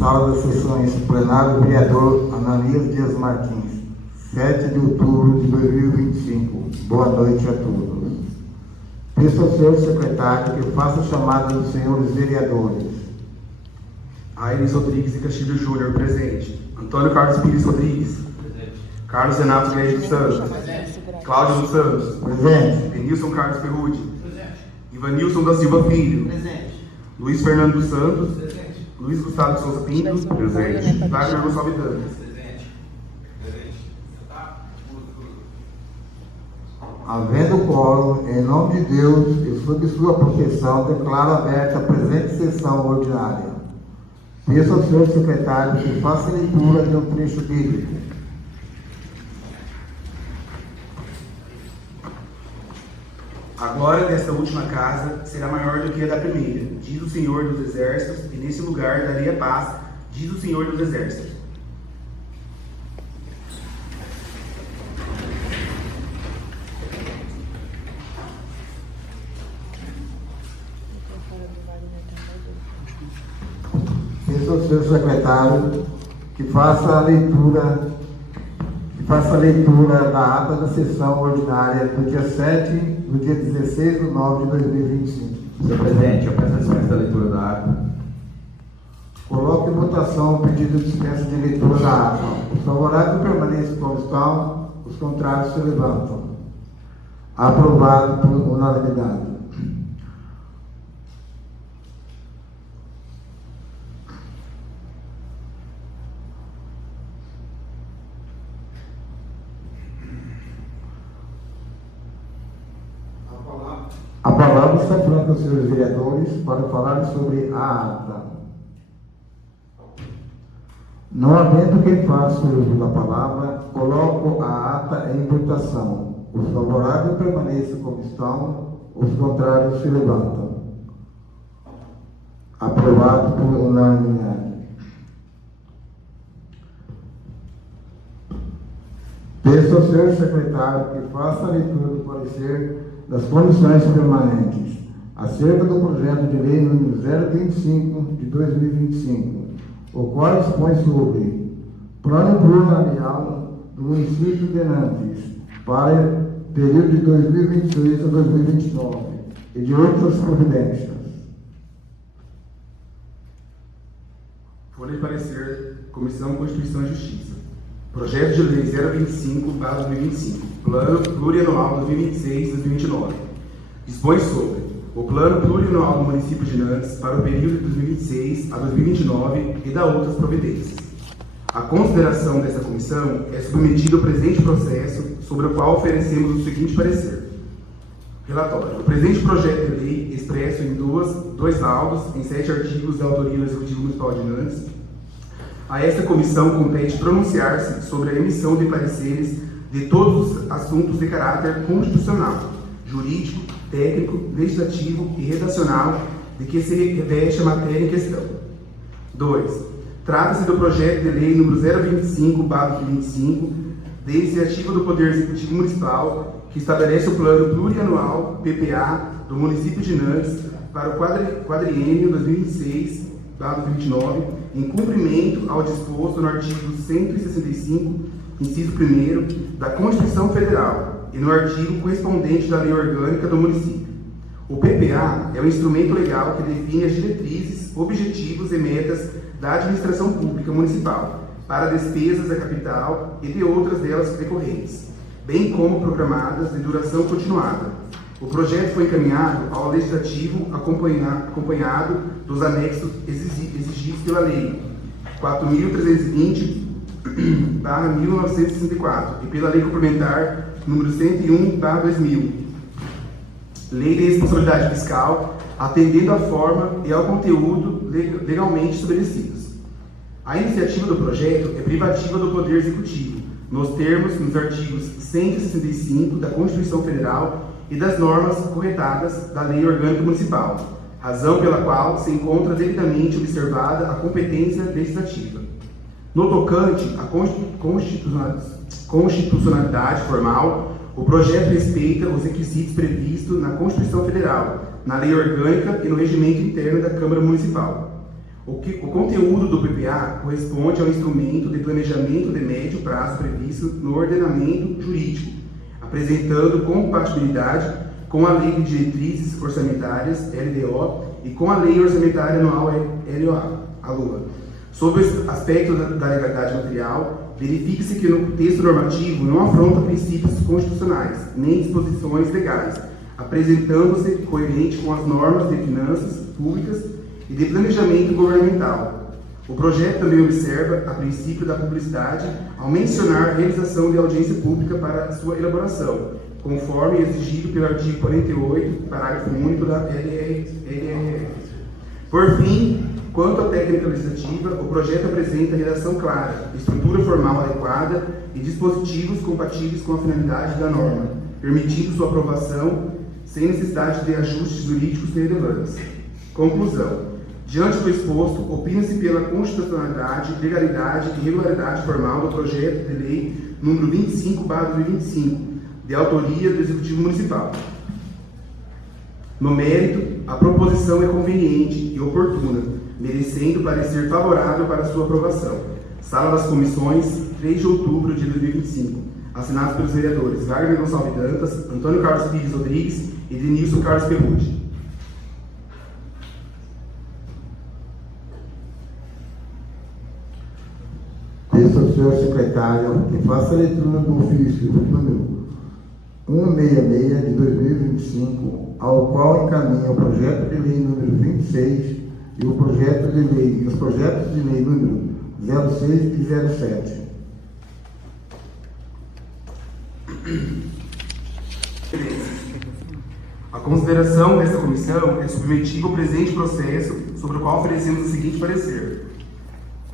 Sala das Sessões, plenário vereador Ananias Dias Martins, 7 de outubro de 2025. Boa noite a todos. Peço ao senhor secretário que faça a chamada dos senhores vereadores. Aires Rodrigues e Castilho Júnior, presente. Antônio Carlos Pires Rodrigues. Presente. Carlos Renato Guedes dos Santos. Presente. Cláudio dos Santos. Presente. Denilson Carlos Perrucci. Presente. Ivanilson da Silva Filho. Presente. Luiz Fernando dos Santos. Presente. Luiz Gustavo de Souza Pinto. Presente. Wagner Gonçalves Dantas. Presente. Havendo quórum, em nome de Deus e sob sua proteção, declaro aberta a presente sessão ordinária. Peço ao senhor secretário que faça a leitura de um trecho bíblico. A glória desta última casa será maior do que a da primeira, diz o Senhor dos Exércitos, e nesse lugar darei a paz, diz o Senhor dos Exércitos. Peço ao senhor secretário que faça a leitura da ata da sessão ordinária do dia 7, do dia 16 de 9 de 2025. Senhor presidente, eu peço a dispensa da leitura da ata. Coloque em votação o pedido de dispensa de leitura da ata. Os favoráveis permanecem como estão, os contrários se levantam. Aprovado por unanimidade. A palavra está franca aos senhores vereadores para falar sobre a ata. Não havendo quem faça o uso da palavra, coloco a ata em votação. Os favoráveis permaneçam como estão, os contrários se levantam. Aprovado por unanimidade. Peço ao senhor secretário que faça a leitura do parecer das comissões permanentes acerca do projeto de lei número 025 de 2025, o qual dispõe sobre plano plurianual do município de Nantes para o período de 2026 a 2029 e de outras providências. Folha de parecer, Comissão Constituição e Justiça. Projeto de Lei 025/2025, Plano Plurianual 2026-2029. Dispõe sobre o Plano Plurianual do município de Nantes para o período de 2026 a 2029 e da outras providências. A consideração desta comissão é submetido ao presente processo, sobre o qual oferecemos o seguinte parecer. Relatório. O presente projeto de lei, expresso em dois laudos, em 7 artigos da autoria do Executivo Municipal de Nantes, a esta comissão compete pronunciar-se sobre a emissão de pareceres de todos os assuntos de caráter constitucional, jurídico, técnico, legislativo e redacional de que se reveste a matéria em questão. 2. Trata-se do projeto de lei número 025/2025, de iniciativa do Poder Executivo Municipal, que estabelece o Plano Plurianual, PPA, do município de Nantes para o quadriênio 2026-2029, em cumprimento ao disposto no artigo 165, inciso 1º, da Constituição Federal e no artigo correspondente da Lei Orgânica do município. O PPA é o instrumento legal que define as diretrizes, objetivos e metas da administração pública municipal para despesas da capital e de outras delas decorrentes, bem como programadas de duração continuada. O projeto foi encaminhado ao Legislativo acompanhado dos anexos exigidos pela Lei 4.320/1964 e pela Lei Complementar número 101/2000, Lei de Responsabilidade Fiscal, atendendo à forma e ao conteúdo legalmente estabelecidos. A iniciativa do projeto é privativa do Poder Executivo, nos artigos 165 da Constituição Federal e das normas corretadas da Lei Orgânica Municipal, razão pela qual se encontra devidamente observada a competência legislativa. No tocante à constitucionalidade formal, o projeto respeita os requisitos previstos na Constituição Federal, na Lei Orgânica e no regimento interno da Câmara Municipal. O conteúdo do PPA corresponde ao instrumento de planejamento de médio prazo previsto no ordenamento jurídico, apresentando compatibilidade com a Lei de Diretrizes Orçamentárias, LDO, e com a Lei Orçamentária Anual, LOA. Sobre o aspecto da legalidade material, verifique-se que no texto normativo não afronta princípios constitucionais, nem disposições legais, apresentando-se coerente com as normas de finanças públicas e de planejamento governamental. O projeto também observa a princípio da publicidade ao mencionar a realização de audiência pública para sua elaboração, conforme exigido pelo artigo 48, parágrafo único da LRF. Por fim, quanto à técnica legislativa, o projeto apresenta redação clara, estrutura formal adequada e dispositivos compatíveis com a finalidade da norma, permitindo sua aprovação sem necessidade de ajustes jurídicos relevantes. Conclusão. Diante do exposto, opina-se pela constitucionalidade, legalidade e regularidade formal do projeto de lei número 25/2025, de autoria do Executivo Municipal. No mérito, a proposição é conveniente e oportuna, merecendo parecer favorável para sua aprovação. Sala das Comissões, 3 de outubro de 2025. Assinados pelos vereadores Wagner Gonçalves Dantas, Antônio Carlos Pires Rodrigues e Denilson Carlos Perrucci. Peço ao senhor secretário que faça a leitura do ofício número 166 de 2025, ao qual encaminha o projeto de lei número 26 e os projetos de lei número 06 e 07. A consideração desta comissão é submetida ao presente processo, sobre o qual oferecemos o seguinte parecer.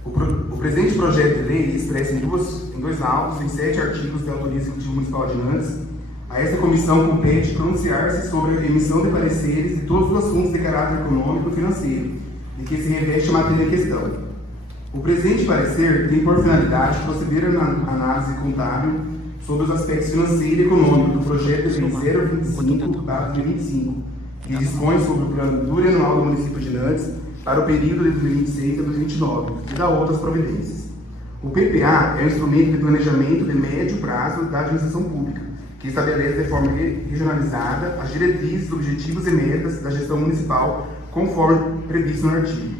O presente projeto de lei expressa em dois autos, em 7 artigos de autoria do Executivo Municipal de Nantes. A esta comissão compete pronunciar-se sobre a emissão de pareceres de todos os assuntos de caráter econômico e financeiro, de que se reveste a matéria em questão. O presente parecer tem por finalidade proceder à análise contábil sobre os aspectos financeiro e econômico do projeto de lei 025/2025, que dispõe sobre o plano plurianual do município de Nantes para o período de 2026 a 2029 e dá outras providências. O PPA é um instrumento de planejamento de médio prazo da administração pública, que estabelece de forma regionalizada as diretrizes, objetivos e metas da gestão municipal, conforme previsto no artigo.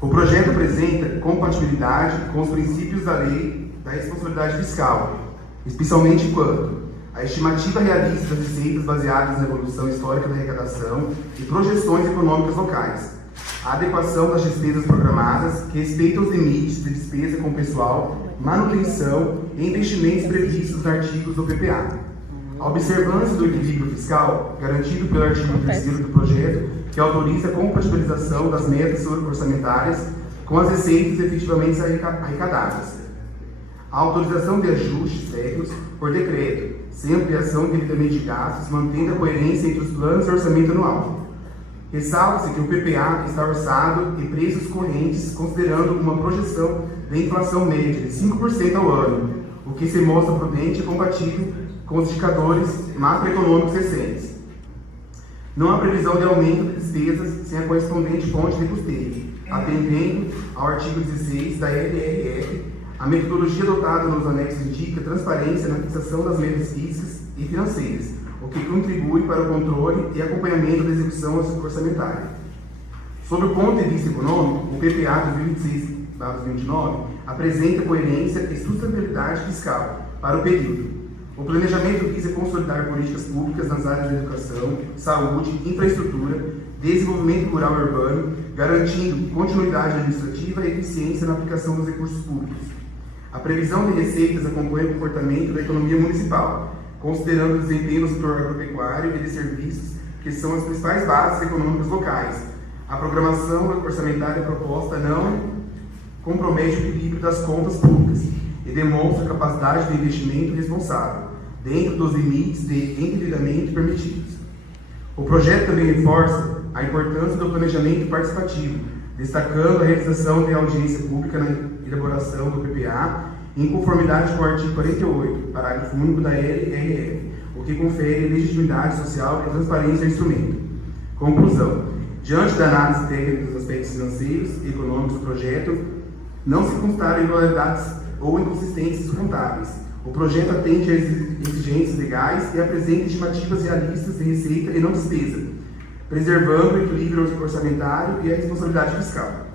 O projeto apresenta compatibilidade com os princípios da lei da responsabilidade fiscal, especialmente quanto à estimativa realista das receitas baseadas na evolução histórica da arrecadação e projeções econômicas locais, a adequação das despesas programadas que respeitam os limites de despesa com pessoal, manutenção e investimentos previstos nos artigos do PPA. A observância do equilíbrio fiscal, garantido pelo artigo 3º do projeto, que autoriza a compatibilização das metas orçamentárias com as receitas efetivamente arrecadadas. A autorização de ajustes técnicos por decreto, sem ampliação indevidamente de gastos, mantendo a coerência entre os planos e orçamento anual. Ressalta-se que o PPA está orçado e preços correntes, considerando uma projeção de inflação média de 5% ao ano, o que se mostra prudente e compatível com os indicadores macroeconômicos recentes. Não há previsão de aumento de despesas sem a correspondente fonte de custeio, atendendo ao artigo 16 da LRF. A metodologia adotada nos anexos indica transparência na fixação das metas físicas e financeiras, o que contribui para o controle e acompanhamento da execução orçamentária. Sob o ponto de vista econômico, o PPA de 2026/2029 apresenta coerência e sustentabilidade fiscal para o período. O planejamento visa consolidar políticas públicas nas áreas de educação, saúde, infraestrutura, desenvolvimento rural e urbano, garantindo continuidade administrativa e eficiência na aplicação dos recursos públicos. A previsão de receitas acompanha o comportamento da economia municipal, considerando o desempenho do setor agropecuário e de serviços, que são as principais bases econômicas locais. A programação orçamentária proposta não compromete o equilíbrio das contas públicas e demonstra capacidade de investimento responsável, dentro dos limites de endividamento permitidos. O projeto também reforça a importância do planejamento participativo, destacando a realização de audiência pública na elaboração do PPA, em conformidade com o artigo 48, parágrafo único da LRF, o que confere legitimidade social e transparência ao instrumento. Conclusão. Diante da análise técnica dos aspectos financeiros e econômicos do projeto, não se constaram irregularidades ou inconsistências contábeis. O projeto atende às exigências legais e apresenta estimativas realistas de receita e não despesa, preservando o equilíbrio orçamentário e a responsabilidade fiscal.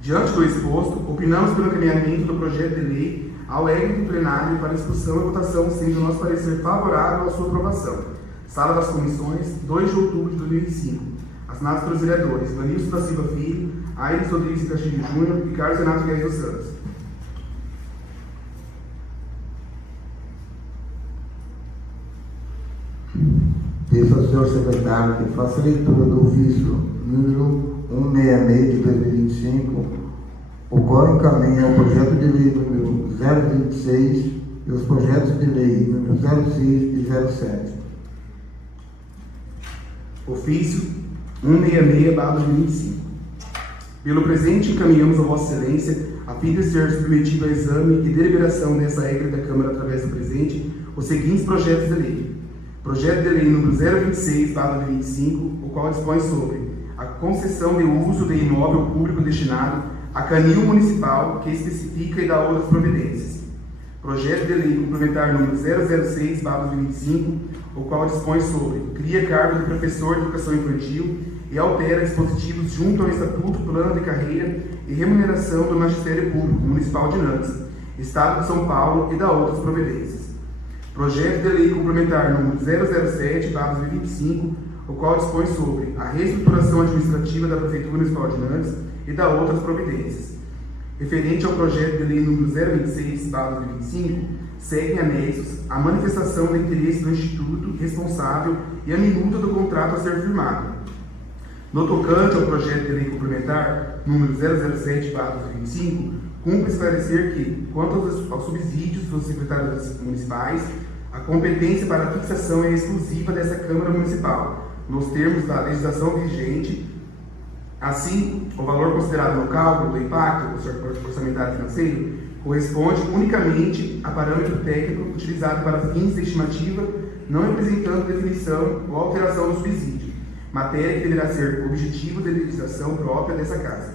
Diante do exposto, opinamos pelo encaminhamento do projeto de lei ao érito plenário para discussão e votação, sendo nosso parecer favorável à sua aprovação. Sala das Comissões, 2 de outubro de 2005. Assinados pelos vereadores Vanilson da Silva Filho, Aires Rodrigues Castilho Júnior e Carlos Renato Guerreiro Santos. Peço ao senhor secretário que faça a leitura do ofício número 166 de 2025, o qual encaminha o projeto de lei número 026 e os projetos de lei número 06 e 07. Ofício 166/2025. Pelo presente, encaminhamos a Vossa Excelência, a fim de ser submetido a exame e deliberação dessa regra da Câmara através do presente, os seguintes projetos de lei. Projeto de lei número 026/2025, o qual dispõe sobre a concessão de uso de imóvel público destinado a canil municipal, que especifica e dá outras providências. Projeto de lei complementar número 006/2025, o qual dispõe sobre cria cargo de professor de educação infantil e altera dispositivos junto ao Estatuto, Plano de Carreira e Remuneração do Magistério Público Municipal de Nantes, Estado de São Paulo, e dá outras providências. Projeto de lei complementar número 007/2025, o qual dispõe sobre a reestruturação administrativa da Prefeitura Municipal de Nantes e dá outras providências. Referente ao projeto de lei número 026/2025, seguem anexos a manifestação de interesse do Instituto responsável e a minuta do contrato a ser firmado. No tocante ao projeto de lei complementar número 007/2025, cumpre esclarecer que, quanto aos subsídios dos secretários municipais, a competência para a fixação é exclusiva dessa Câmara Municipal, nos termos da legislação vigente. Assim, o valor considerado no cálculo do impacto orçamentário financeiro corresponde unicamente a parâmetro técnico utilizado para fins de estimativa, não representando definição ou alteração do subsídio, matéria que deverá ser objetivo de legislação própria dessa Casa.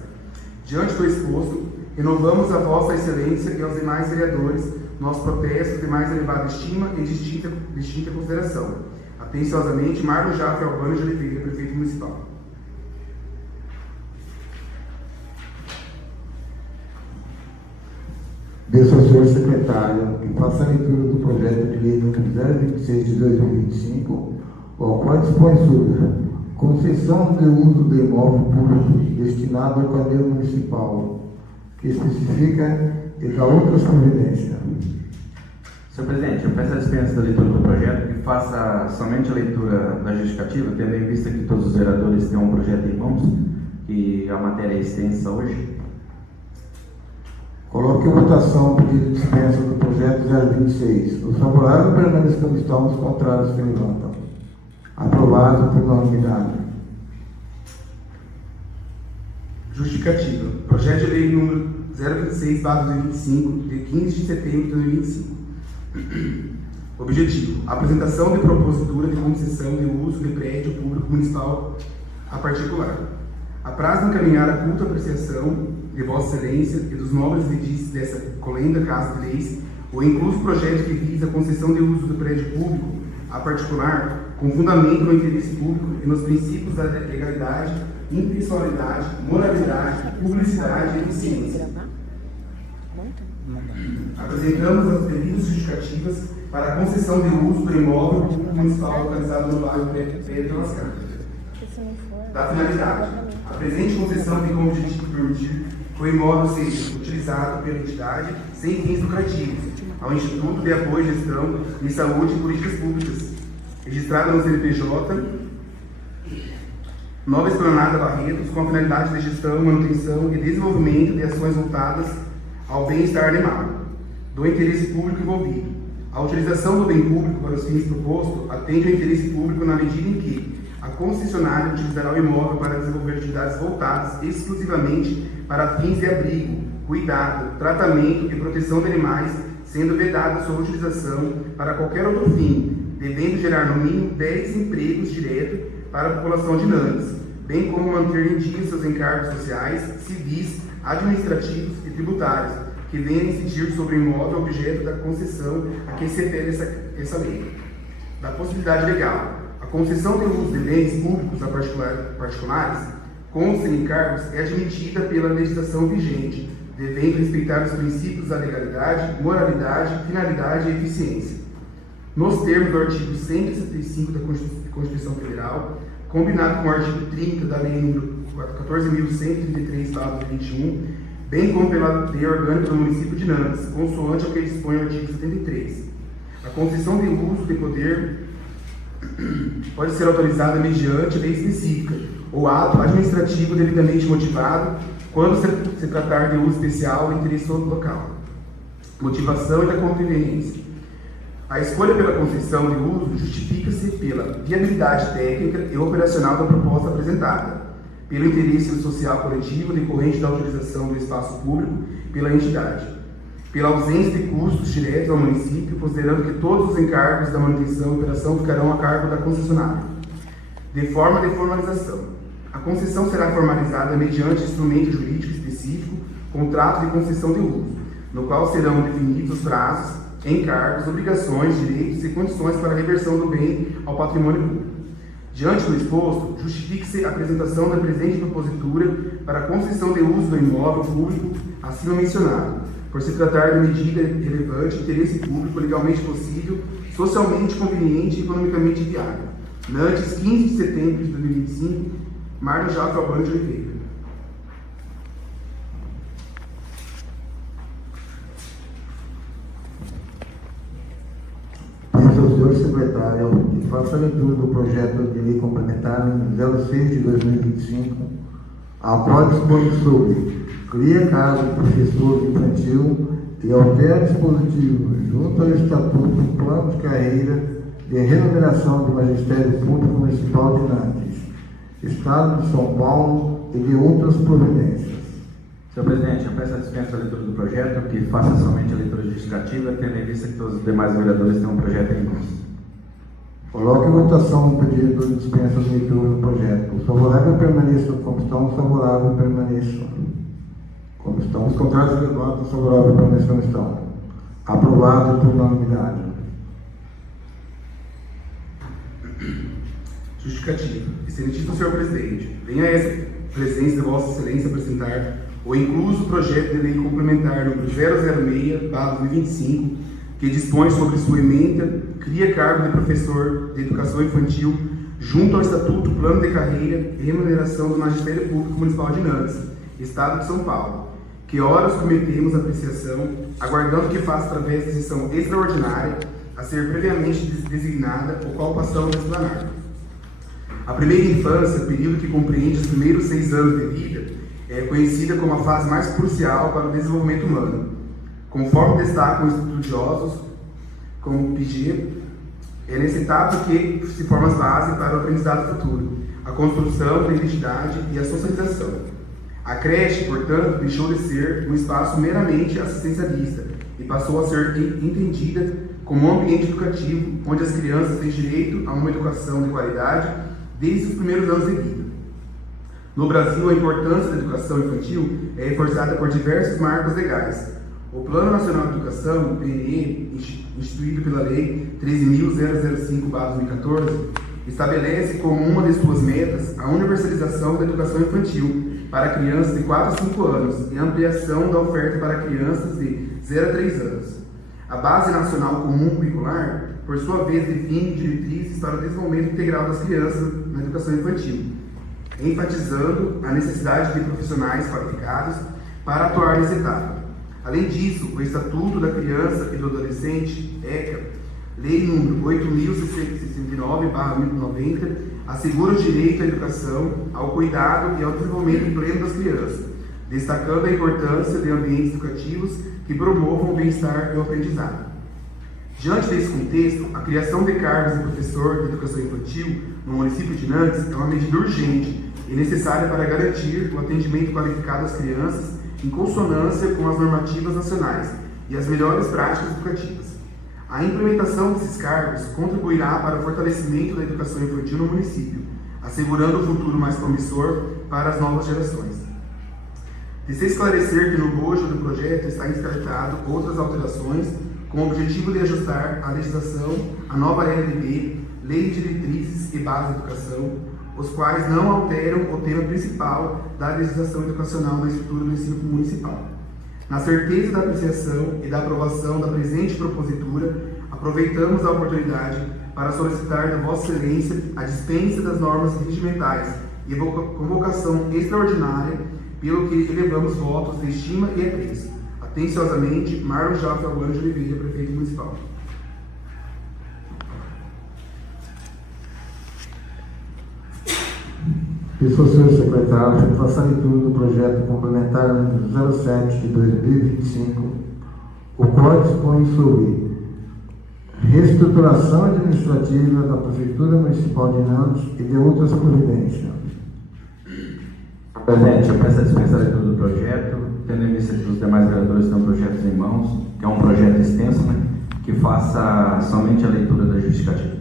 Diante do exposto, renovamos a Vossa Excelência e aos demais vereadores nosso protesto de mais elevada estima e distinta consideração. Atenciosamente, Marlon Jaffe Albano de Oliveira, Prefeito Municipal. Peço ao senhor secretário que faça a leitura do projeto de lei número 026 de 2025, o qual dispõe sobre concessão de uso de imóvel público destinado ao canil municipal, que especifica e dá outras providências. Senhor presidente, eu peço a dispensa da leitura do projeto e faça somente a leitura da justificativa, tendo em vista que todos os vereadores têm um projeto em mãos, que a matéria é extensa hoje. Coloque em votação o pedido de dispensa do projeto 026. Os favoráveis permaneçam como estão, os contrários se levantam. Aprovado por unanimidade. Justificativa. Projeto de lei número 026/2025, de 15 de setembro de 2025. Objetivo: apresentação de propositura de concessão de uso de prédio público municipal a particular. Apraz encaminhar a culta apreciação de Vossa Excelência e dos nobres edifícios dessa colenda Casa de Leis, o incluso projeto que visa a concessão de uso do prédio público a particular, com fundamento no interesse público e nos princípios da legalidade, impessoalidade, moralidade, publicidade e eficiência. Apresentamos as devidas justificativas para a concessão de uso do imóvel público municipal localizado no bairro Pedro das Campos. Da finalidade: a presente concessão tem como objetivo permitir que o imóvel seja utilizado pela entidade sem fins lucrativos ao Instituto de Apoio e Gestão em Saúde e Políticas Públicas, registrado no CNPJ Nova Esplanada Barretos, com a finalidade de gestão, manutenção e desenvolvimento de ações voltadas ao bem-estar animal, do interesse público envolvido. A utilização do bem público para os fins propostos atende ao interesse público na medida em que a concessionária utilizará o imóvel para desenvolver atividades voltadas exclusivamente para fins de abrigo, cuidado, tratamento e proteção de animais, sendo vedada sua utilização para qualquer outro fim, devendo gerar no mínimo 10 empregos diretos para a população de Nantes, bem como manter em dia seus encargos sociais, civis, administrativos e tributários, que venham a incidir sobre o imóvel objeto da concessão a que se refere essa lei. Da possibilidade legal. A concessão de uso de bens públicos a particulares, consta em encargos, é admitida pela legislação vigente, devendo respeitar os princípios da legalidade, moralidade, finalidade e eficiência. Nos termos do artigo 165 da Constituição Federal, combinado com o artigo 30 da Lei nº 14.133/21, bem como pela Lei Orgânica do Município de Nantes, consoante ao que dispõe o artigo 73. A concessão de uso de poder pode ser autorizada mediante lei específica ou ato administrativo devidamente motivado, quando se tratar de uso especial do interesse local. Motivação e da conveniência. A escolha pela concessão de uso justifica-se pela viabilidade técnica e operacional da proposta apresentada, pelo interesse social coletivo decorrente da utilização do espaço público pela entidade, pela ausência de custos diretos ao município, considerando que todos os encargos da manutenção e operação ficarão a cargo da concessionária. De forma de formalização. A concessão será formalizada mediante instrumento jurídico específico, contrato de concessão de uso, no qual serão definidos os prazos, encargos, obrigações, direitos e condições para a reversão do bem ao patrimônio público. Diante do exposto, justifique-se a apresentação da presente propositura para a concessão de uso do imóvel público acima mencionado, por se tratar de medida relevante, interesse público, legalmente possível, socialmente conveniente e economicamente viável. Nantes, 15 de setembro de 2025, Mário Jacques Albano de Oliveira. Peço ao senhor secretário que faça a leitura do projeto de lei complementar número 06 de 2025, ao qual dispõe sobre cria casa de professor infantil e altera dispositivo junto ao Estatuto, plano de carreira de remuneração do Magistério Público Municipal de Nantes, Estado de São Paulo e de outras providências. Senhor presidente, eu peço a dispensa da leitura do projeto, que faça somente a leitura justificativa, tendo em vista que todos os demais vereadores têm um projeto em mãos. Coloque em votação o pedido de dispensa de leitura do projeto. Os favoráveis permaneçam como estão, os favoráveis permaneçam como estão. Os contrários levantam, os favoráveis permaneçam como estão. Aprovado por unanimidade. Justificativa. Excelentíssimo senhor presidente, venha a essa presença de Vossa Excelência apresentar o incluso projeto de lei complementar número 006/2025, que dispõe sobre sua emenda, cria cargo de professor de educação infantil junto ao Estatuto, plano de carreira e remuneração do Magistério Público Municipal de Nantes, Estado de São Paulo, que ora submetemos à apreciação, aguardando que faça através de sessão extraordinária a ser previamente designada, o qual passamos a explanar. A primeira infância, período que compreende os primeiros 6 anos de vida, é conhecida como a fase mais crucial para o desenvolvimento humano. Conforme destacam estudiosos, como o Piaget, é nessa etapa que se forma as bases para o aprendizado futuro, a construção da identidade e a socialização. A creche, portanto, deixou de ser um espaço meramente assistencialista e passou a ser entendida como um ambiente educativo onde as crianças têm direito a uma educação de qualidade desde os primeiros anos de vida. No Brasil, a importância da educação infantil é reforçada por diversos marcos legais. O Plano Nacional de Educação, PNE, instituído pela Lei 13.005/2014, estabelece como uma de suas metas a universalização da educação infantil para crianças de 4 a 5 anos e a ampliação da oferta para crianças de 0 a 3 anos. A Base Nacional Comum Curricular, por sua vez, define diretrizes para o desenvolvimento integral das crianças na educação infantil, enfatizando a necessidade de profissionais qualificados para atuar nessa etapa. Além disso, o Estatuto da Criança e do Adolescente, ECA, Lei nº 8.069/1990, assegura o direito à educação, ao cuidado e ao desenvolvimento pleno das crianças, destacando a importância de ambientes educativos que promovam o bem-estar e o aprendizado. Diante desse contexto, a criação de cargos de professor de educação infantil no município de Nantes é uma medida urgente e necessária para garantir o atendimento qualificado às crianças em consonância com as normativas nacionais e as melhores práticas educativas. A implementação desses cargos contribuirá para o fortalecimento da educação infantil no município, assegurando um futuro mais promissor para as novas gerações. Descer esclarecer que no bojo do projeto está encartado outras alterações com o objetivo de ajustar a legislação à nova LDB, Lei de Diretrizes e Bases de Educação, os quais não alteram o tema principal da legislação educacional na estrutura do ensino municipal. Na certeza da apreciação e da aprovação da presente propositura, aproveitamos a oportunidade para solicitar da Vossa Excelência a dispensa das normas regimentais e convocação extraordinária, pelo que elevamos votos de estima e apreço. Atenciosamente, Marlon Jaffe Alban de Oliveira, Prefeito Municipal. Peço ao senhor secretário que faça a leitura do projeto complementar número 07 de 2025, o qual dispõe sobre reestruturação administrativa da Prefeitura Municipal de Nantes e de outras providências. Presidente, eu peço a dispensa da leitura do projeto, tendo em vista que os demais vereadores têm projetos em mãos, que é um projeto extenso, né, que faça somente a leitura da justificativa.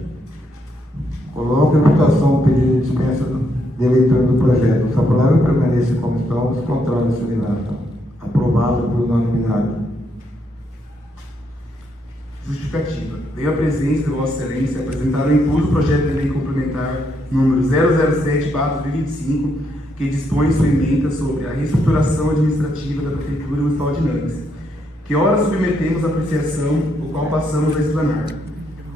Coloco em votação o pedido de dispensa de leitura do projeto. Se aprovado, permaneça como estão, os contrários se dilatam. Aprovado por unanimidade. Justificativa. Veio à presença de Vossa Excelência apresentar o impulso do projeto de lei complementar número 007/2025, que dispõe sua emenda sobre a reestruturação administrativa da Prefeitura Municipal de Nantes, que ora submetemos à apreciação, o qual passamos a explanar.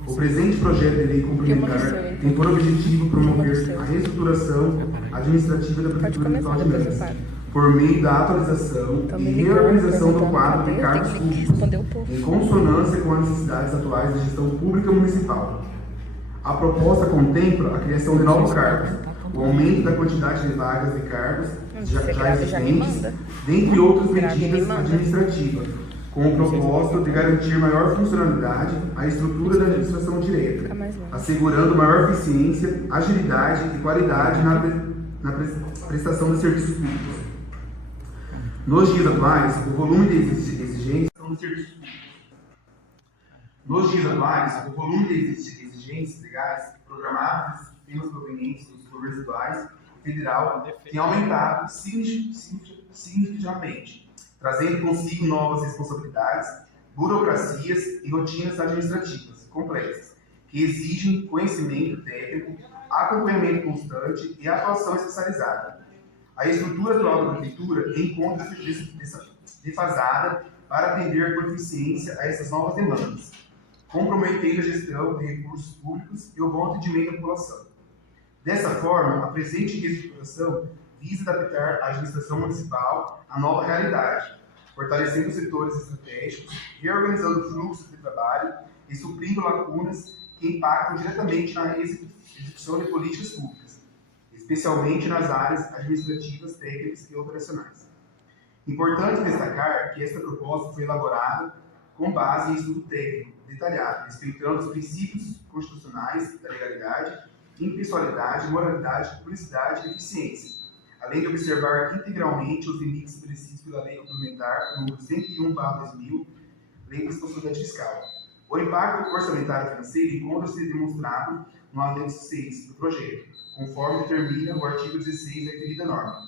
O presente projeto de lei complementar tem por objetivo promover a reestruturação administrativa da Prefeitura Municipal de Nantes, por meio da atualização e reorganização do quadro de cargos públicos, em consonância com as necessidades atuais da gestão pública municipal. A proposta contempla a criação de novos cargos, o aumento da quantidade de vagas de cargos já existentes, dentre outras medidas administrativas, com o propósito de garantir maior funcionalidade à estrutura da administração direta, assegurando maior eficiência, agilidade e qualidade na prestação de serviços públicos. Nos dias atuais, o volume de exigências legais programadas dos sistemas provenientes dos governos estaduais e federal tem aumentado significativamente, trazendo consigo novas responsabilidades, burocracias e rotinas administrativas complexas, que exigem conhecimento técnico, acompanhamento constante e atuação especializada. A estrutura atual da Prefeitura encontra-se defasada para atender com eficiência a essas novas demandas, comprometendo a gestão de recursos públicos e o bom atendimento à população. Dessa forma, a presente reestruturação visa adaptar a administração municipal à nova realidade, fortalecendo os setores estratégicos, reorganizando fluxos de trabalho e suprindo lacunas que impactam diretamente na execução de políticas públicas, especialmente nas áreas administrativas, técnicas e operacionais. Importante destacar que esta proposta foi elaborada com base em estudo técnico detalhado, respeitando os princípios constitucionais da legalidade, impessoalidade, moralidade, publicidade e eficiência, além de observar integralmente os limites estabelecidos pela Lei Complementar número 101/2000, Lei de Responsabilidade Fiscal. O impacto orçamentário financeiro encontra-se demonstrado no anexo 6 do projeto, conforme determina o artigo 16 da referida norma.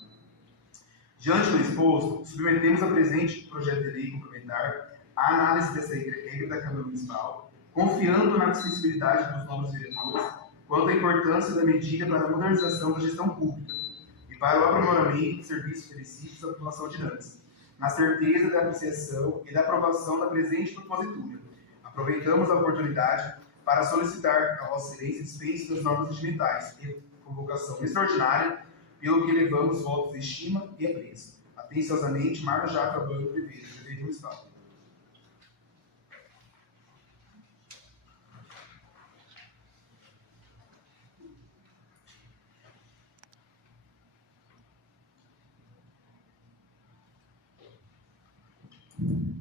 Diante do exposto, submetemos a presente projeto de lei complementar à análise dessa regra da Câmara Municipal, confiando na acessibilidade dos novos vereadores quanto à importância da medida para a modernização da gestão pública e para o aprimoramento de serviços oferecidos à população de Nantes, na certeza da apreciação e da aprovação da presente propositura. Aproveitamos a oportunidade para solicitar a Vossa Excelência dispensa das normas regimentais e convocação extraordinária, pelo que elevamos votos de estima e apreço. Atenciosamente, Marlon Jaffe Alban de Oliveira, Prefeito Municipal.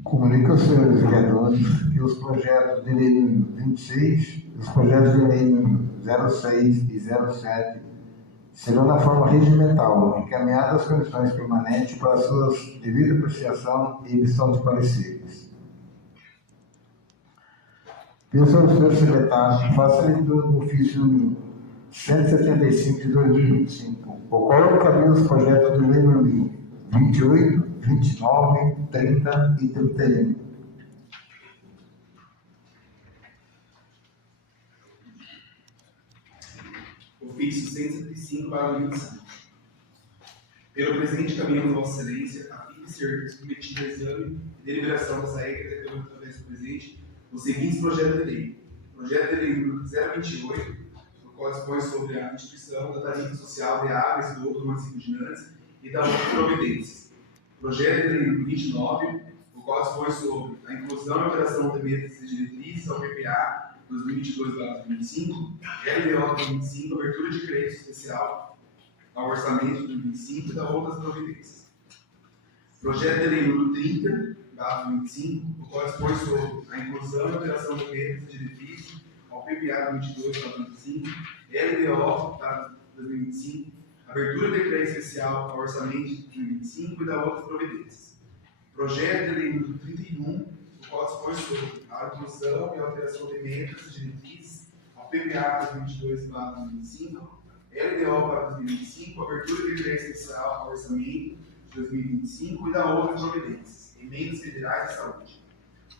Comunico aos senhores vereadores que os projetos de lei número 26, os projetos de lei número 06 e 07 serão na forma regimental, encaminhados às comissões permanentes para suas devida apreciação e emissão de pareceres. Peço ao senhor secretário que faça a leitura do ofício número 175 de 2025, o qual encaminha os projetos de lei número 28, 29, 30 e 31. Ofício 175 para 2025. Pelo presente encaminhamos a Vossa Excelência, a fim de ser submetido a exame e deliberação da SAEC da Câmara através do presente, os seguintes projetos de lei. Projeto de lei número 028, no qual dispõe sobre a instituição da tarifa social de água e esgoto do município de Nantes e da outras providências. Projeto de lei número 29, o qual dispõe sobre a inclusão e alteração de metas e diretrizes ao PPA 2022/2025, LDO 2025, abertura de crédito especial ao orçamento de 2025 e da outras providências. Projeto de lei número 30/2025, o qual dispõe sobre a inclusão e alteração de metas e diretrizes ao PPA 22/2025, LDO para 2025, abertura de crédito especial ao orçamento de 2025 e da outras providências. Projeto de lei número 31, o qual dispõe sobre a inclusão e alteração de metas e diretrizes ao PPA 2022/2025, LDO para 2025, abertura de crédito especial ao orçamento de 2025 e da outras providências, emendas federais de saúde.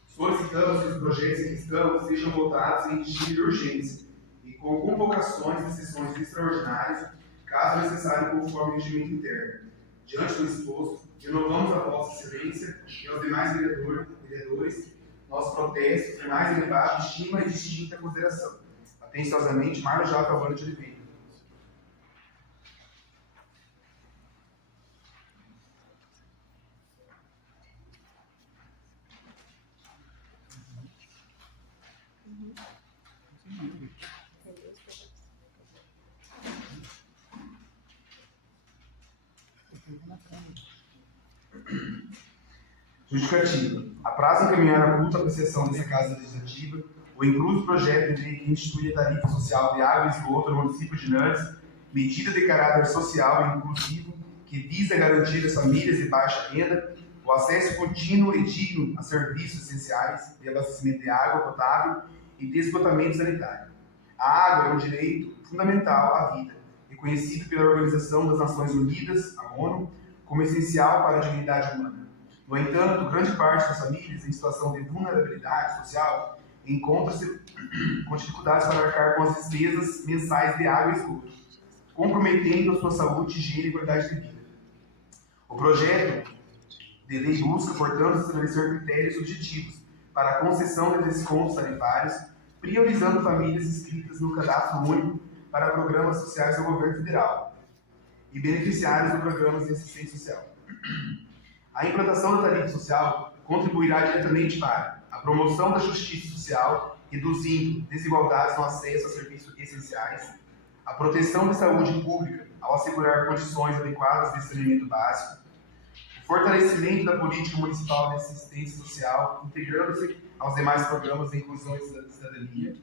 Solicitamos que os projetos em questão sejam votados em regime de urgência e com convocações de sessões extraordinárias, caso necessário, conforme o regimento interno. Diante do exposto, renovamos a Vossa Excelência e aos demais vereadores nosso protesto e mais elevado estima e distinta consideração. Atenciosamente, Mário Jacques Alvaro de Oliveira. Justificativa. Apraz encaminhar a culta apreciação dessa Casa Legislativa o incluso projeto de lei que institui a tarifa social de água e esgoto no município de Nantes, medida de caráter social e inclusivo que visa garantir às famílias de baixa renda o acesso contínuo e digno a serviços essenciais de abastecimento de água potável e de esgotamento sanitário. A água é um direito fundamental à vida, reconhecido pela Organização das Nações Unidas, a ONU, como essencial para a dignidade humana. No entanto, grande parte das famílias em situação de vulnerabilidade social encontra-se com dificuldades para arcar com as despesas mensais de água e esgoto, comprometendo a sua saúde, higiene e qualidade de vida. O projeto de lei busca, portanto, estabelecer critérios objetivos para a concessão de descontos tarifários, priorizando famílias inscritas no cadastro único para programas sociais do governo federal e beneficiários de programas de assistência social. A implantação da tarifa social contribuirá diretamente para a promoção da justiça social, reduzindo desigualdades no acesso a serviços essenciais, a proteção da saúde pública ao assegurar condições adequadas de saneamento básico, o fortalecimento da política municipal de assistência social, integrando-se aos demais programas de inclusão e cidadania.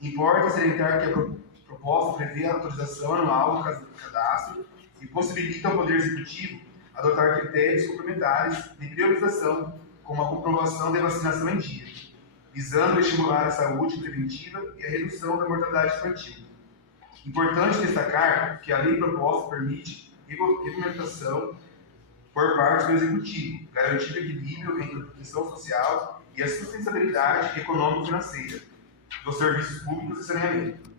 Importa salientar que a proposta prevê a autorização anual do cadastro e possibilita ao Poder Executivo adotar critérios complementares de priorização, como a comprovação de vacinação em dia, visando estimular a saúde preventiva e a redução da mortalidade infantil. Importante destacar que a lei proposta permite regulamentação por parte do Executivo, garantindo equilíbrio entre a proteção social e a sustentabilidade econômico-financeira dos serviços públicos e saneamento.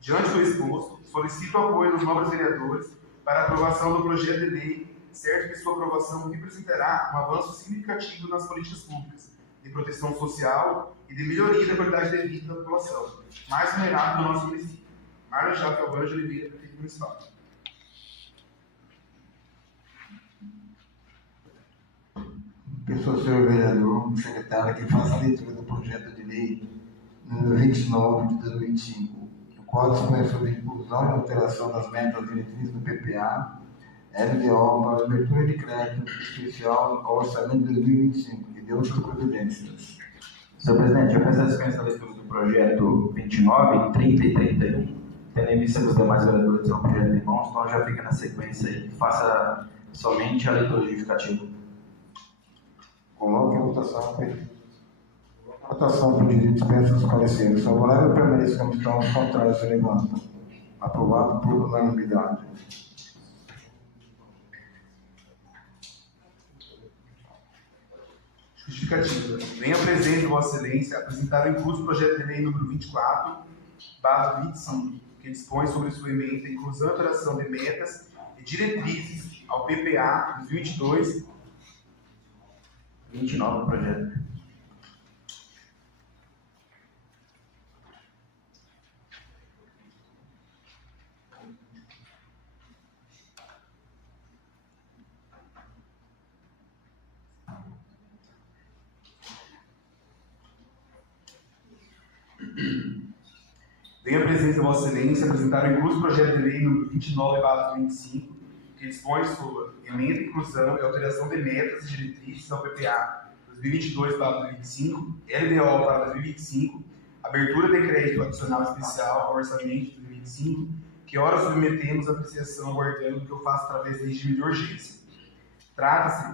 Diante do exposto, solicito o apoio dos nobres vereadores para a aprovação do projeto de lei, certo que sua aprovação representará um avanço significativo nas políticas públicas de proteção social e de melhoria da qualidade de vida da população, mais vulnerável no nosso município. Mário Jacques Alvaro de Oliveira, prefeito municipal. Peço ao senhor vereador, secretário, que faça a leitura do projeto de lei número 29 de 2025, o qual dispõe sobre a inclusão e alteração das metas diretrizes do PPA, LDO para abertura de crédito especial ao orçamento de 2025 e de outras providências. Senhor presidente, eu peço a dispensa da leitura do projeto 29, 30 e 31. Tendo em vista que os demais vereadores têm um projeto em mãos, então já fica na sequência aí. Faça somente a leitura justificativa. Coloque a votação. Votação por direito dispensa dos pareceres. Favorável permaneça como estão, os contrários se levantam. Aprovado por unanimidade. Justificativa. Venho presente, Vossa Excelência, apresentar o incluso projeto de lei número 24/25, que dispõe sobre sua emenda, inclusão e alteração de metas e diretrizes ao PPA 2022. 29 projeto. Venho à presença de Vossa Excelência apresentar o incluso projeto de lei número 29/25, que dispõe sobre emenda, inclusão e alteração de metas e diretrizes ao PPA 2022/25, LDO para 2025, abertura de crédito adicional especial ao orçamento de 2025, que ora submetemos à apreciação aguardando que eu faça através do regime de urgência. Trata-se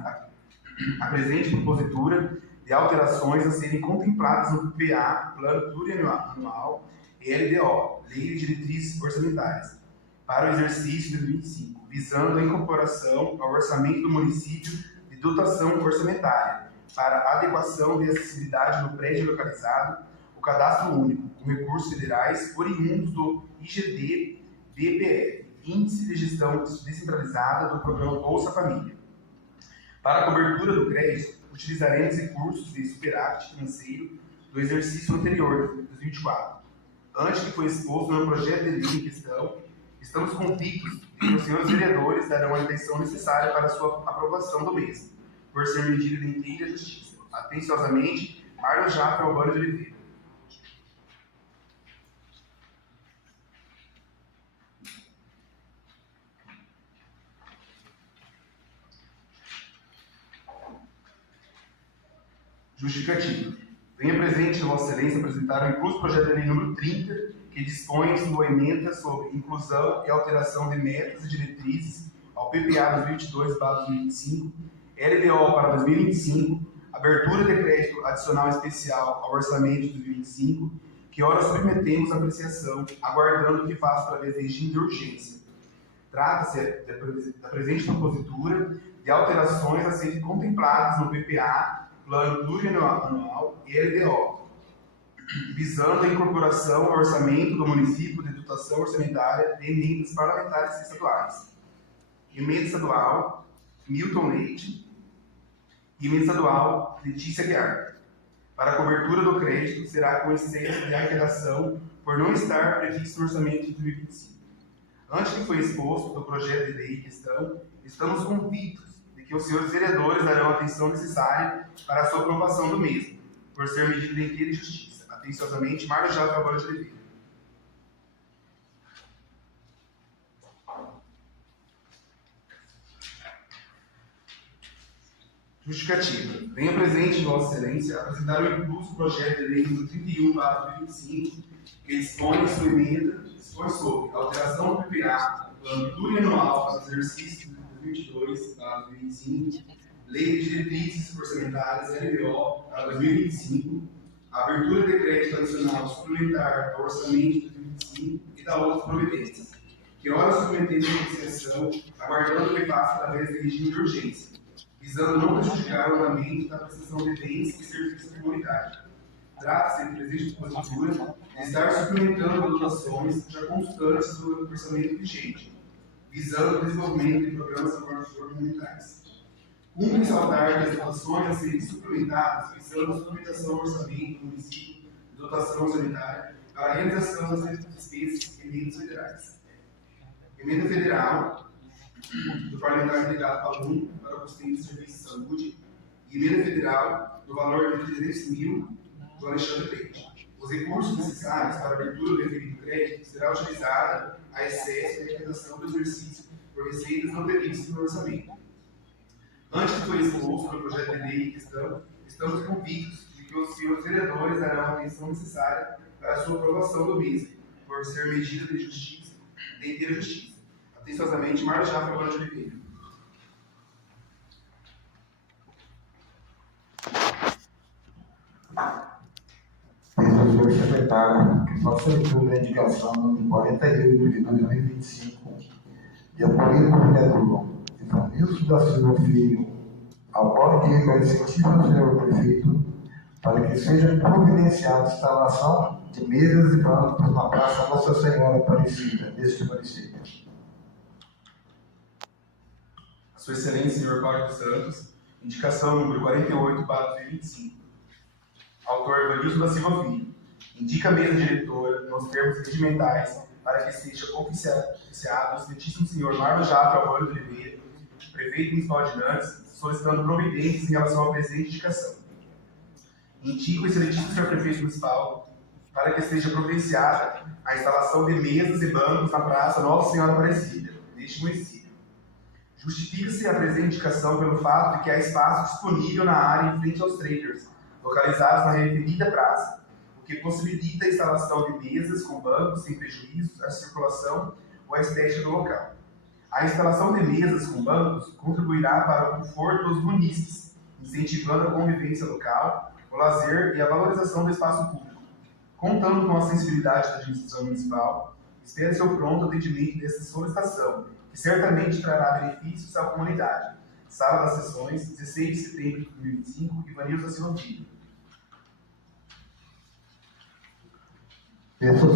a presente propositura de alterações a serem contempladas no PPA, Plano Plurianual, e LDO, Lei de Diretrizes Orçamentárias, para o exercício de 2025, visando a incorporação ao orçamento do município de dotação orçamentária para adequação de acessibilidade no prédio localizado, o cadastro único, com recursos federais oriundos do IGD-BPF, Índice de Gestão Descentralizada do Programa Bolsa Família. Para a cobertura do crédito, utilizaremos recursos de superávit financeiro do exercício anterior, 2024. Antes que foi exposto no projeto de lei em questão, estamos convictos de que os senhores vereadores darão a atenção necessária para a sua aprovação do mesmo, por ser medida de inteira justiça. Atenciosamente, Marlon Jaffe Albano de Oliveira. Justificativa. Venha presente, Vossa Excelência, apresentar o incluso projeto de lei número 30, que dispõe sua emenda sobre inclusão e alteração de metas e diretrizes ao PPA 2022/2025, LDO para 2025, abertura de crédito adicional especial ao orçamento de 2025, que ora submetemos à apreciação, aguardando que faça através de regime de urgência. Trata-se da presente propositura de alterações a serem contempladas no PPA, Plano Plurianual e LDO, visando a incorporação ao orçamento do município de dotação orçamentária de emendas parlamentares estaduais. Emenda estadual, Milton Leite, e emenda estadual, Letícia Guiar. Para a cobertura do crédito, será com excesso de arrecadação por não estar previsto no orçamento de 2025. Antes que foi exposto do projeto de lei em questão, estamos convictos de que os senhores vereadores darão a atenção necessária para a sua aprovação do mesmo, por ser medida de inteira justiça. Atenciosamente, Marlon Jaffe Albano de Oliveira. Justificativa. Venha presente, Vossa Excelência, apresentar o incluso projeto de lei número 31/2025, que dispõe sua emenda, dispõe sobre alteração do PPA, Plano Plurianual para o exercício de 2022/2025, Lei de Diretrizes Orçamentárias, LDO, para 2025, abertura de crédito adicional suplementar ao orçamento de 2025 e da outras providências, que ora submetemos à apreciação, aguardando que faça através do regime de urgência, visando não prejudicar o andamento da prestação de bens e serviços da comunidade. Trata-se de presente propositura de estar suplementando dotações já constantes do orçamento vigente, visando o desenvolvimento de programas comunitários. Cumpre ressaltar que as dotações a serem suplementadas visando a suplementação do orçamento do município de dotação sanitária para a realização das despesas e emendas federais. Emenda federal do parlamentar delegado Palum para o custeio de serviços de saúde e emenda federal do valor de 300 mil do Alexandre Leite. Os recursos necessários para a abertura do referido crédito será utilizada a excesso da arrecadação do exercício por receitas não previstas no orçamento. Antes que foi exposto no projeto de lei em questão, estamos convictos de que os senhores vereadores darão a atenção necessária para a sua aprovação do mesmo, por ser medida de justiça, de inteira justiça. Atenciosamente, Marlon Jaffe Albano de Oliveira. Senhor secretário. que faça leitura da indicação número 48 de 2025, de apoio do vereador Ivanilson da Silva Filho, ao qual indica a iniciativa do senhor prefeito para que seja providenciada a instalação de mesas e bancos na Praça Nossa Senhora Aparecida, deste município. A Sua Excelência, senhor Cláudio dos Santos, indicação número 48/2025. Autor Evanilson da Silva Filho. Indica a mesa diretora nos termos regimentais para que seja oficiado o excelentíssimo senhor Marlos Jafre Albano de Oliveira, prefeito municipal de Nantes, solicitando providências em relação à presente indicação. Indica o excelentíssimo senhor prefeito municipal para que seja providenciada a instalação de mesas e bancos na Praça Nossa Senhora Aparecida, neste município. Justifica-se a presente indicação pelo fato de que há espaço disponível na área em frente aos trailers, localizados na referida praça, o que possibilita a instalação de mesas com bancos sem prejuízo à circulação ou à estética do local. A instalação de mesas com bancos contribuirá para o conforto dos munícipes, incentivando a convivência local, o lazer e a valorização do espaço público. Contando com a sensibilidade da administração municipal, espera-se o pronto atendimento desta solicitação, que certamente trará benefícios à comunidade. Sala das Sessões, 16 de setembro de 2025, Ivanilson da Silva Filho. Peço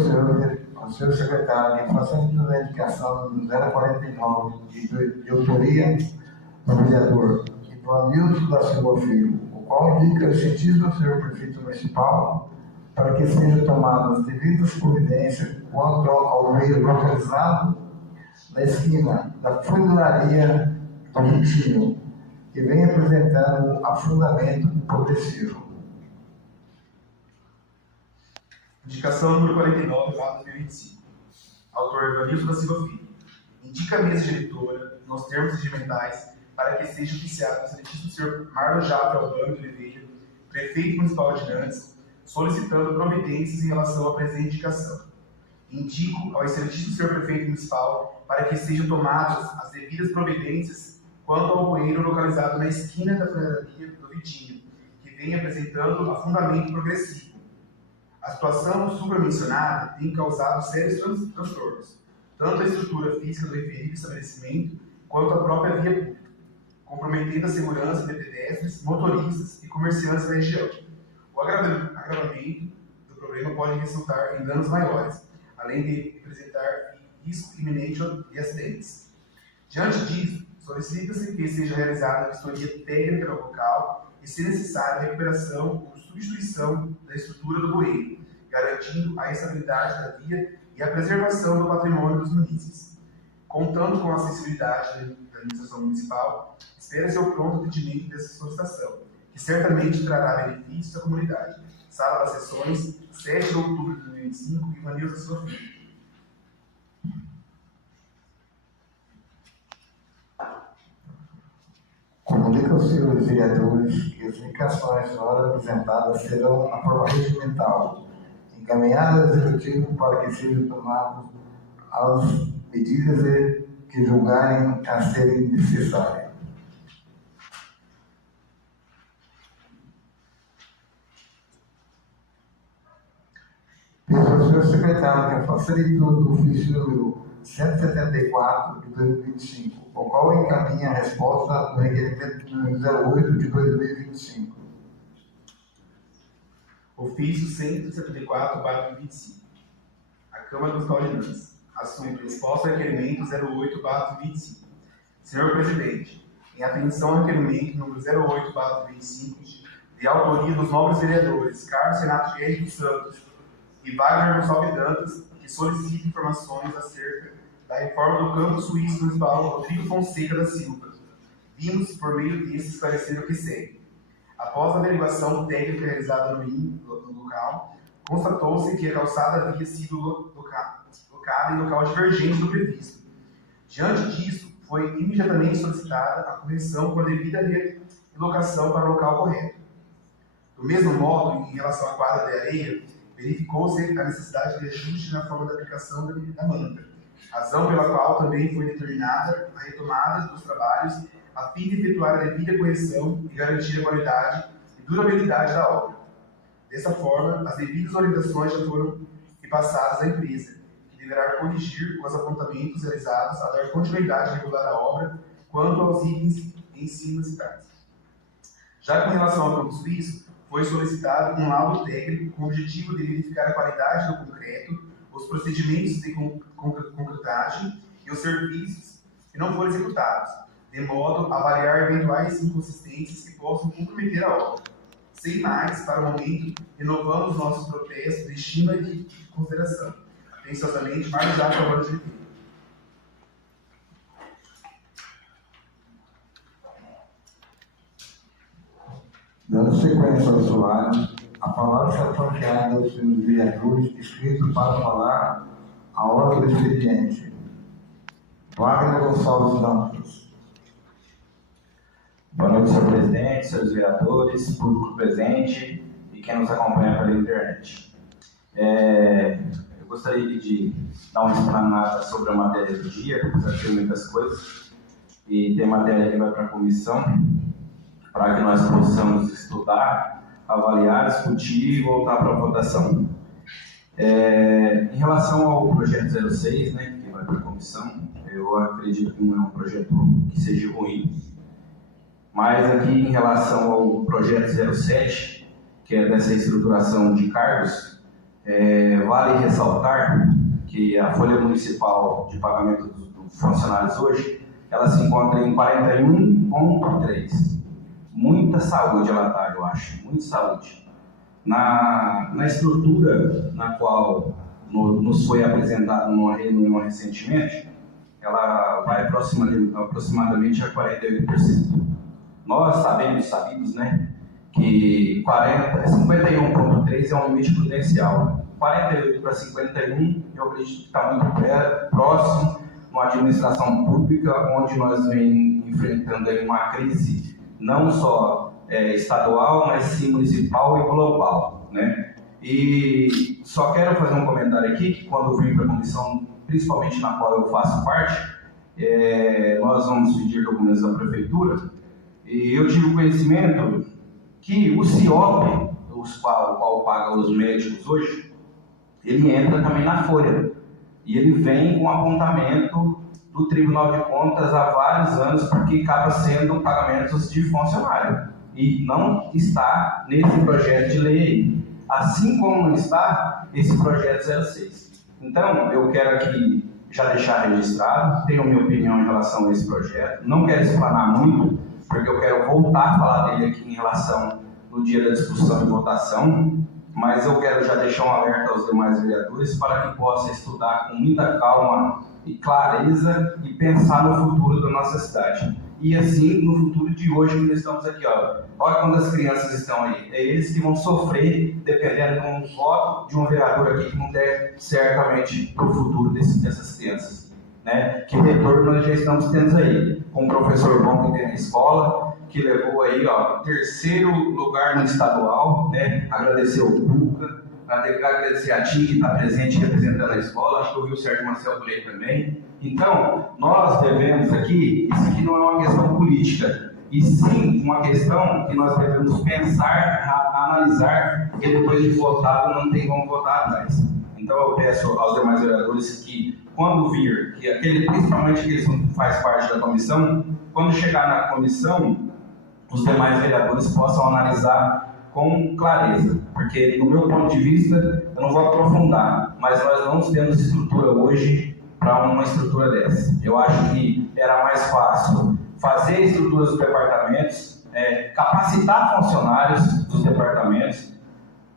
ao senhor secretário que faça a leitura da indicação número 049 de autoria do vereador Ivanilson da Silva Filho, o qual indica o sentido do senhor prefeito municipal para que sejam tomadas devidas providências quanto ao meio localizado na esquina da funilaria do Vitinho, que vem apresentando afundamento progressivo. Indicação número 49/2025. Autor Evanilson da Silva Filho. Indica a mesa diretora, nos termos regimentais, para que seja oficiado o excelentíssimo senhor Marlos Jafre Albano de Oliveira, prefeito municipal de Nantes, solicitando providências em relação à presente indicação. Indico ao excelentíssimo senhor prefeito municipal para que sejam tomadas as devidas providências quanto ao bueiro localizado na esquina da funilaria do Vitinho, que vem apresentando afundamento progressivo. A situação supramencionada tem causado sérios transtornos, tanto à estrutura física do referido estabelecimento, quanto à própria via pública, comprometendo a segurança de pedestres, motoristas e comerciantes da região. O agravamento do problema pode resultar em danos maiores, além de representar risco iminente de acidentes. Diante disso, solicita-se que seja realizada a vistoria técnica do local e, se necessário, a recuperação ou substituição da estrutura do bueiro, garantindo a estabilidade da via e a preservação do patrimônio dos munícipes. Contando com a sensibilidade da administração municipal, espera-se o pronto atendimento dessa solicitação, que certamente trará benefícios à comunidade. Sala das Sessões, 7 de outubro de 2025, Ivanilson da Silva Filho. Comunica aos senhores vereadores que as indicações na hora apresentadas serão na forma regimental, encaminhadas ao executivo para que sejam tomadas as medidas que julgarem a serem necessárias. Peço ao senhor secretário que faça a leitura do ofício número 174 de 2025, o qual encaminha a resposta do requerimento número 08 de 2025. Ofício 174/25. A Câmara Municipal de Nantes. Assunto: resposta ao requerimento 08/25. Senhor Presidente, em atenção ao requerimento número 08/25, de autoria dos nobres vereadores Carlos Renato Guerra dos Santos e Wagner Gonçalves Dantas, que solicita informações acerca da reforma do Campo Suíço Municipal Rodrigo Fonseca da Silva, vimos, por meio desse, esclarecer o que segue. Após a averiguação técnica realizada no local, constatou-se que a calçada havia sido locada em local divergente do previsto. Diante disso, foi imediatamente solicitada a correção com a devida relocação para o local correto. Do mesmo modo, em relação à quadra de areia, verificou-se a necessidade de ajuste na forma de aplicação da manta, razão pela qual também foi determinada a retomada dos trabalhos a fim de efetuar a devida correção e garantir a qualidade e durabilidade da obra. Dessa forma, as devidas orientações já foram repassadas à empresa, que deverá corrigir os apontamentos realizados a dar continuidade regular à obra quanto aos itens em cima citados. Já com relação ao campo suíço, foi solicitado um laudo técnico com o objetivo de verificar a qualidade do concreto, os procedimentos de concretagem e os serviços que não foram executados, de modo a avaliar eventuais inconsistências que possam comprometer a obra. Sem mais, para o momento, renovamos nossos protestos de estima e de consideração. Atenciosamente, Marcos Jacques Álvaro de Oliveira. Dando sequência ao usuário, a palavra será franqueada aos senhores vereadores inscritos para falar a hora do expediente. Wagner Gonçalves Dantas. Boa noite, senhor presidente, senhores vereadores, público presente e quem nos acompanha pela internet. Eu gostaria de dar uma explanada sobre a matéria do dia, apesar de ter muitas coisas, e tem matéria que vai para a comissão, para que nós possamos estudar, avaliar, discutir e voltar para a votação. Em relação ao projeto 06, né, que vai para a comissão, eu acredito que não é um projeto que seja ruim, mas aqui em relação ao projeto 07, que é dessa estruturação de cargos, vale ressaltar que a folha municipal de pagamento dos funcionários hoje, ela se encontra em 41,3. Muita saúde ela está, eu acho, muita saúde. Na estrutura na qual nos foi apresentada numa reunião recentemente, ela vai aproximadamente a 48%. Nós sabemos, né, que 51,3 é um limite prudencial. 48 para 51, eu acredito que está muito próximo, numa administração pública, onde nós vem enfrentando aí uma crise não só estadual, mas sim municipal e global, né? E só quero fazer um comentário aqui, que quando vim para a comissão, principalmente na qual eu faço parte, nós vamos pedir documentos da prefeitura, e eu tive o conhecimento que o CIOP, o qual paga os médicos hoje, ele entra também na folha, e ele vem com apontamento do Tribunal de Contas há vários anos, porque acaba sendo pagamentos de funcionário, e não está nesse projeto de lei, assim como não está esse projeto 06. Então, eu quero aqui já deixar registrado, tenho minha opinião em relação a esse projeto, não quero explanar muito, porque eu quero voltar a falar dele aqui em relação no dia da discussão e votação, mas eu quero já deixar um alerta aos demais vereadores para que possam estudar com muita calma e clareza e pensar no futuro da nossa cidade. E assim, no futuro de hoje que nós estamos aqui, olha quando as crianças estão aí, é eles que vão sofrer dependendo de um voto de um vereador aqui que não der certamente para o futuro dessas crianças, né? Que retorno nós já estamos tendo aí, com um professor bom que tem na escola, que levou aí, terceiro lugar no estadual, né? Agradecer ao Buca, agradecer a Tim que está presente representando a escola, acho que eu vi o Sérgio Marcelo por aí também. Então, nós devemos aqui, isso aqui não é uma questão política, e sim uma questão que nós devemos pensar, analisar, e depois de votado não tem como votar atrás. Então eu peço aos demais vereadores que, quando vir, que principalmente aqueles que faz parte da comissão, quando chegar na comissão, os demais vereadores possam analisar com clareza, porque no meu ponto de vista, eu não vou aprofundar, mas nós não temos estrutura hoje para uma estrutura dessa. Eu acho que era mais fácil fazer estruturas dos departamentos, capacitar funcionários dos departamentos,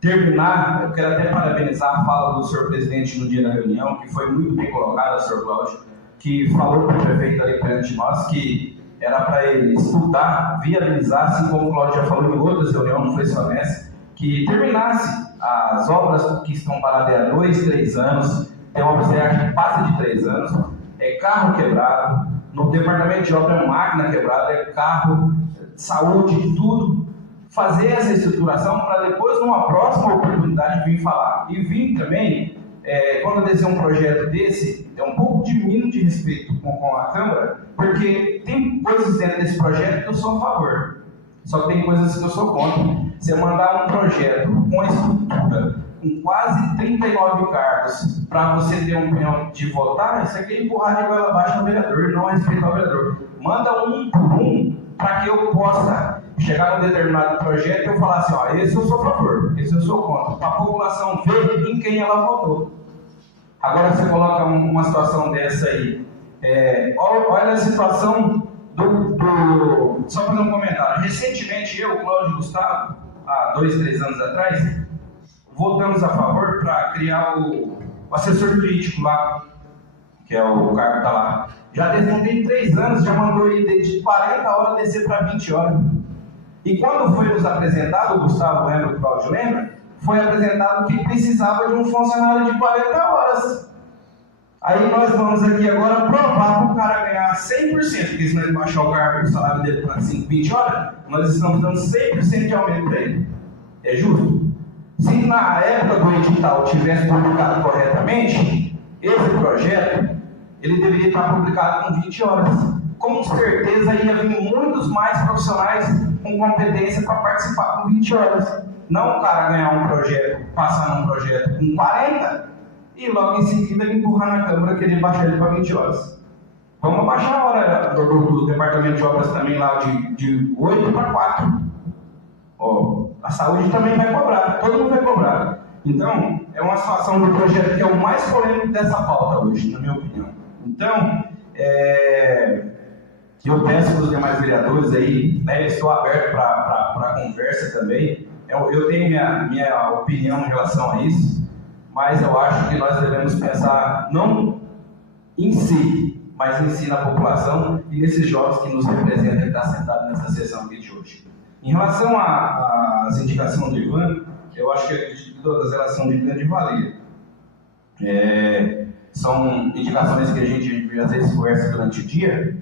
terminar. Eu quero até parabenizar a fala do senhor presidente no dia da reunião, que foi muito bem colocada, senhor Cláudio, que falou para o prefeito ali perante de nós que era para ele estudar, viabilizar, assim como o Cláudio já falou em outras reuniões, não foi só nessa, que terminasse as obras que estão paradas há 2, 3 anos, tem uma obra que passa de 3 anos, carro quebrado, no departamento de obra é máquina quebrada, carro, saúde, tudo. Fazer essa estruturação para depois, numa próxima oportunidade, vir falar. E vir também, quando eu descer um projeto desse, é um pouco de mínimo de respeito com a Câmara, porque tem coisas dentro desse projeto que eu sou a favor, só que tem coisas que eu sou contra. Você mandar um projeto com a estrutura com quase 39 cargos, para você ter uma opinião de votar, isso aqui é empurrar de goela abaixo no vereador, não respeitar o vereador. Manda um por um, para que eu possa chegar num determinado projeto e eu falar assim, ó, esse eu sou a favor, esse eu sou contra, para a população ver em quem ela votou. Agora você coloca uma situação dessa aí, olha a situação só fazer um comentário. Recentemente eu, Cláudio e Gustavo, há 2, 3 anos atrás, votamos a favor para criar o assessor jurídico lá, que é o cargo que está lá. Já tem 3 anos, já mandou ele de 40 horas descer para 20 horas. E quando foi nos apresentado, o Gustavo lembra, o Cláudio lembra, foi apresentado que precisava de um funcionário de 40 horas. Aí nós vamos aqui agora provar para o cara ganhar 100%, porque se nós baixar o cargo, o salário dele para 20 horas, nós estamos dando 100% de aumento para ele. É justo? Se na época do edital tivesse publicado corretamente, esse projeto, ele deveria estar publicado com 20 horas. Com certeza ia vir muitos mais profissionais com competência para participar com 20 horas. Não o cara ganhar um projeto, passar num projeto com 40 e logo em seguida empurrar na Câmara querer baixar ele para 20 horas. Vamos abaixar a hora do Departamento de Obras também lá de 8 para 4. A saúde também vai cobrar, todo mundo vai cobrar. Então, é uma situação do projeto que é o mais polêmico dessa pauta hoje, na minha opinião. Então, eu peço para os demais vereadores aí, né, estou aberto para conversa também. Eu tenho minha opinião em relação a isso, mas eu acho que nós devemos pensar não em si, mas em si na população e nesses jovens que nos representam e estão sentados nessa sessão aqui de hoje. Em relação às indicações do Ivan, eu acho que todas elas são de grande valia. São indicações que a gente às vezes conversa durante o dia,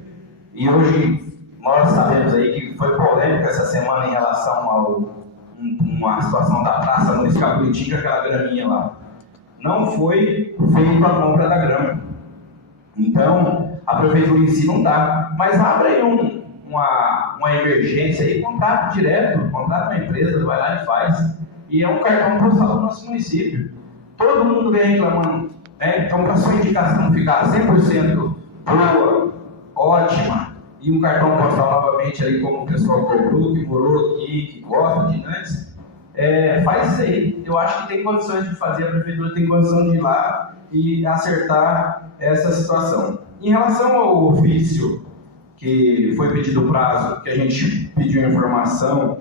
e hoje nós sabemos aí que foi polêmica essa semana em relação a uma situação da praça no Escapulitinga, aquela graminha lá. Não foi feita a compra da grama. Então, a prefeitura em si não está. Mas abre aí uma emergência aí, contrata direto, contrata uma empresa, vai lá e faz. E é um cartão postal do nosso município. Todo mundo vem reclamando, né? Então, para a sua indicação ficar 100% boa, ótima, e um cartão postal novamente aí, como o pessoal cobrou, que morou aqui, que gosta de antes, faz isso aí. Eu acho que tem condições de fazer, a prefeitura tem condição de ir lá e acertar essa situação. Em relação ao ofício que foi pedido prazo, que a gente pediu informação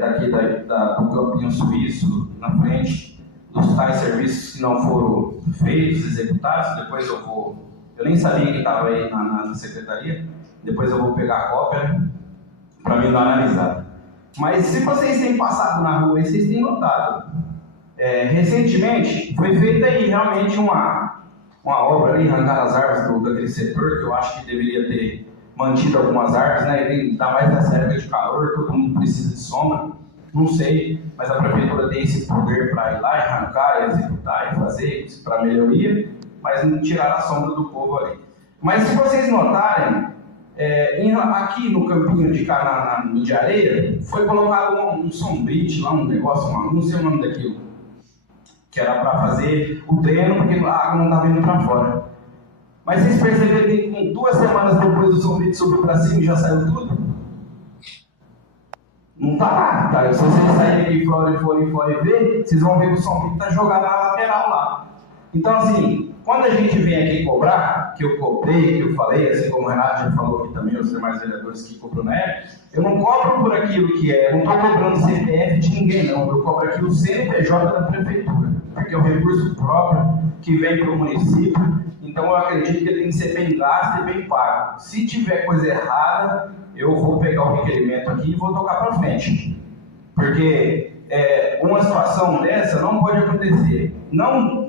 daqui do Campinho Suíço, na frente dos tais serviços que não foram feitos, executados, depois eu nem sabia que estava aí na secretaria, depois eu vou pegar a cópia para me dar uma analisada. Mas se vocês têm passado na rua e vocês têm notado, recentemente foi feita aí realmente uma obra ali, arrancar as árvores daquele setor, que eu acho que deveria ter mantido algumas árvores, né? Ainda mais nessa época de calor, todo mundo precisa de sombra, não sei, mas a prefeitura tem esse poder para ir lá e arrancar, executar e fazer isso para melhoria, mas não tirar a sombra do povo ali. Mas se vocês notarem, aqui no campinho de areia, foi colocado um sombrite lá, um negócio, não sei o nome daquilo, que era para fazer o dreno, porque a água não estava indo para fora. Mas vocês perceberam que com 2 semanas depois o sombrite subiu para cima e já saiu tudo? Não está lá, tá? Se vocês saírem aqui fora e ver, vocês vão ver que o sombrite está jogado na lateral lá. Então, assim, quando a gente vem aqui cobrar, que eu cobrei, que eu falei, assim como o Renato já falou aqui também, os demais vereadores que cobrou na época, eu não cobro por aquilo que eu não estou cobrando CPF de ninguém, não. Eu cobro aqui o CNPJ da prefeitura, porque é um recurso próprio que vem para o município, então eu acredito que ele tem que ser bem gasto e bem pago. Se tiver coisa errada, eu vou pegar o requerimento aqui e vou tocar para frente, porque uma situação dessa não pode acontecer. Não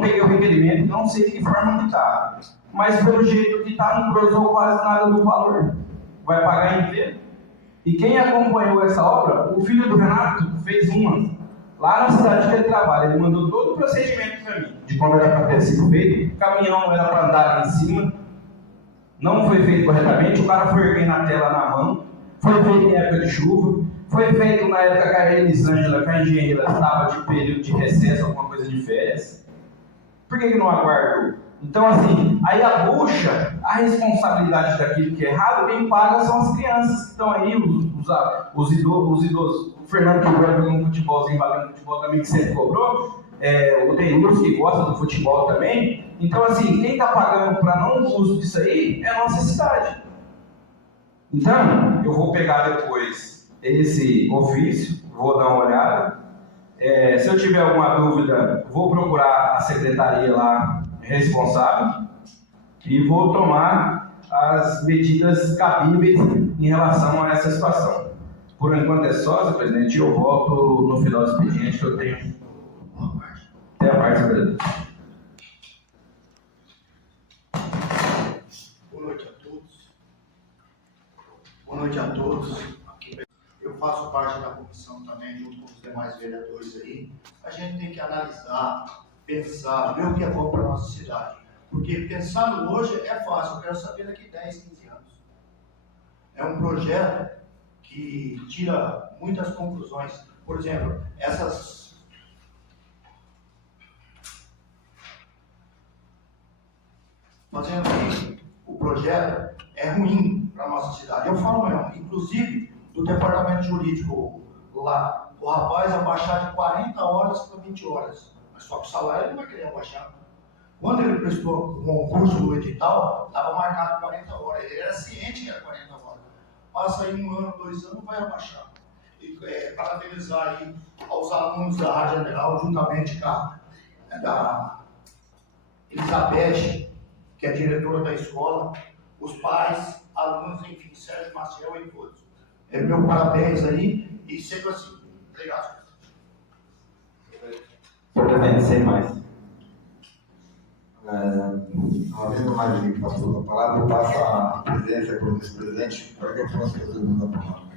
peguei o requerimento, não sei de que forma que está, mas pelo jeito que está, não cruzou quase nada do valor. Vai pagar inteiro. E quem acompanhou essa obra, o filho do Renato fez uma lá na cidade que ele trabalha. Ele mandou todo o procedimento para mim, de como era para ter sido feito. O caminhão não era para andar lá em cima, não foi feito corretamente. O cara foi erguendo a tela na mão, foi feito em época de chuva. Foi feito na época que a Elisângela, que a engenheira, estava de período de recesso, alguma coisa de férias. Por que não aguardou? Então, assim, aí a bucha, a responsabilidade daquilo que é errado, quem paga são as crianças que estão aí, os idosos. O Fernando que joga no futebolzinho, batendo futebol também, que sempre cobrou. O Denilson que gosta do futebol também. Então, assim, quem está pagando para não uso disso aí é a nossa cidade. Então, eu vou pegar depois esse ofício, vou dar uma olhada. Se eu tiver alguma dúvida, vou procurar a secretaria lá responsável e vou tomar as medidas cabíveis em relação a essa situação. Por enquanto é só, senhor presidente, eu volto no final do expediente que eu tenho. Até a parte, senhor presidente. Boa noite a todos. Boa noite a todos. Eu faço parte da comissão também, junto com os demais vereadores aí. A gente tem que analisar, pensar, ver o que é bom para a nossa cidade. Porque pensando hoje é fácil, eu quero saber daqui 10, 15 anos. É um projeto que tira muitas conclusões. Por exemplo, fazendo aqui, o projeto é ruim para a nossa cidade. Eu falo mesmo, inclusive do departamento jurídico lá, o rapaz abaixar de 40 horas para 20 horas. Mas só que o salário ele não vai querer abaixar. Quando ele prestou o concurso no edital, estava marcado 40 horas. Ele era ciente que era 40 horas. Passa aí 1 ano, 2 anos, vai abaixar. E parabenizar aí aos alunos da Rádio General, juntamente com da Elizabeth, que é a diretora da escola, os pais, alunos, enfim, Sérgio Maciel e todos. Meu parabéns aí e sempre assim. Obrigado. Senhor presidente, sem mais. Não havendo mais ninguém que passou a palavra, eu passo a presidência para o vice-presidente para que eu possa fazer o uso da palavra.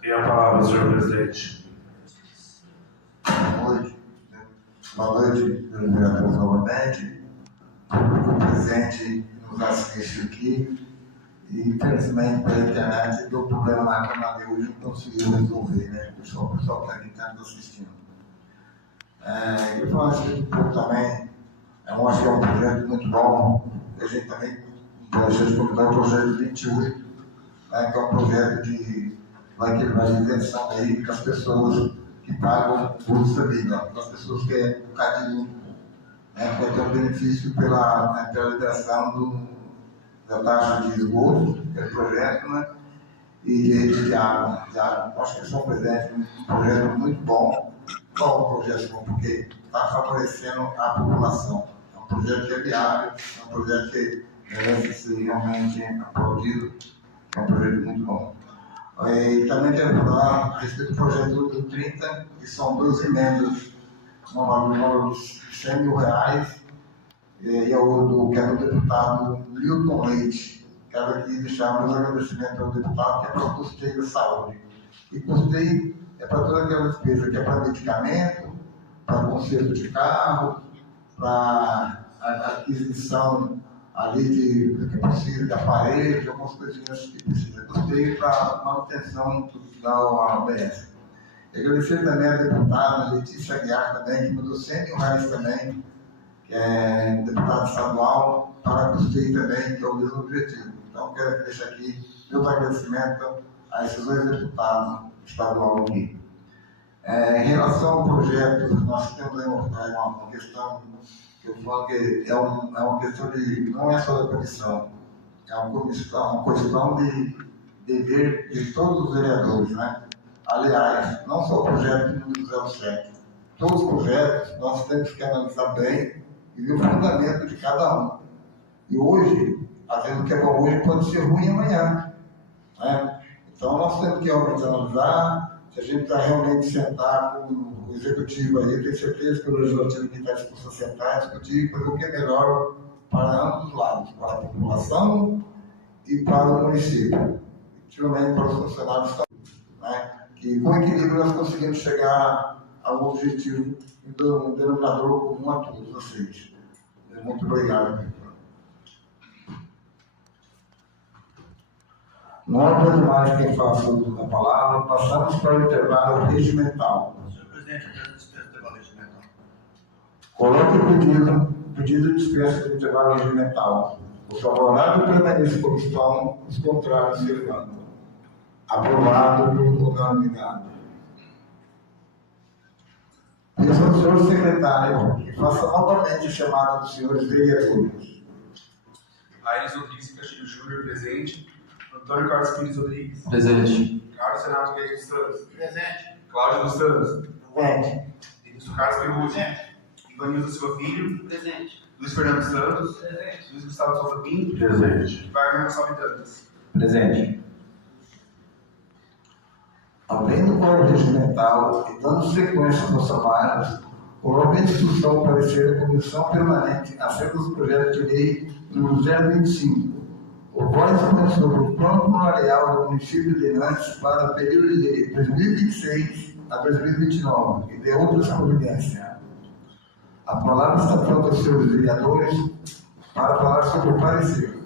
Tem a palavra, senhor presidente. Boa noite. Boa noite, meus vereadores novamente. O presente que nos assiste aqui. E, infelizmente, pela internet, deu problema na Câmara de hoje, não conseguiu resolver, né? O pessoal que está aqui está assistindo. Eu falo assim um pouco também. Eu acho que é um projeto muito bom. A gente também pode comentar o projeto 28, né, que é um projeto que vai isenção aí para as pessoas que pagam o custo da vida, para as pessoas que é um bocadinho, né, vai ter um benefício pela liberação da taxa de esgoto, que é o projeto, né, e de água. Acho que são presentes um projeto muito bom. Qual o projeto bom? Porque está favorecendo a população. É um projeto que é viável, é um projeto que merece ser realmente aplaudido, é um projeto muito bom. E também quero falar a respeito do projeto do 30, que são 2 emendas, no valor de R$100 mil, e é o que é do deputado Milton Leite. Quero aqui deixar meus agradecimentos ao deputado, que é para o custeio da saúde. E custeio é para toda aquela despesa que é para medicamento, para conserto de carro, para a aquisição ali do que precisa de aparelhos, algumas coisinhas que precisa. Custeio para manutenção da UBS. Agradecer também a deputada Letícia Aguiar também, que mandou R$100 mil também, que é deputada estadual, para custeio também, que é o mesmo objetivo. Então, quero deixar aqui meus agradecimentos a esses 2 deputados estaduais aqui. Em relação ao projeto, nós temos aí uma questão que eu falo que é uma questão de, não é só da comissão, é uma questão de dever de todos os vereadores, né? Aliás, não só o projeto número 07, todos os projetos nós temos que analisar bem e ver o fundamento de cada um. E hoje, às vezes o que é bom hoje pode ser ruim amanhã, né? Então nós temos que realmente analisar. Se a gente está realmente sentar com o executivo aí, eu tenho certeza que o legislativo aqui está disposto a sentar, discutir, fazer o que é melhor para ambos os lados, para a população e para o município, principalmente para os funcionários da saúde, né? Que com equilíbrio nós conseguimos chegar ao objetivo do denominador comum a todos vocês. Muito obrigado. Não havendo mais quem faça uso da palavra, passamos para o intervalo regimental. Senhor presidente, eu quero dispensa do intervalo regimental. Coloque o pedido de dispensa do intervalo regimental. O favorável permanece como estão, os contrários se levantam. Aprovado por unanimidade. Peço ao senhor secretário que faça novamente a chamada dos senhores vereadores. Aires Rodrigues Castilho Júnior, presente. Antônio Carlos Pires Rodrigues. Presente. Carlos Renato Reis dos Santos. Presente. Cláudio dos Santos. Presente. Vinícius Carlos Perruzzi. Ivanildo Silva Filho. Presente. Luiz Fernando Santos. Presente. Luiz Gustavo Souza Pinto. Presente. Wagner Gonçalves Dantas. Presente. Havendo quórum regimental e dando sequência aos trabalhos, coloco em discussão o parecer da Comissão Permanente acerca dos projetos de lei número 025, o qual dispõe sobre o plano plurianual do município de Nantes para o período de 2026 a 2029 e de outras providências. A palavra está pronta aos senhores vereadores para falar sobre o parecer.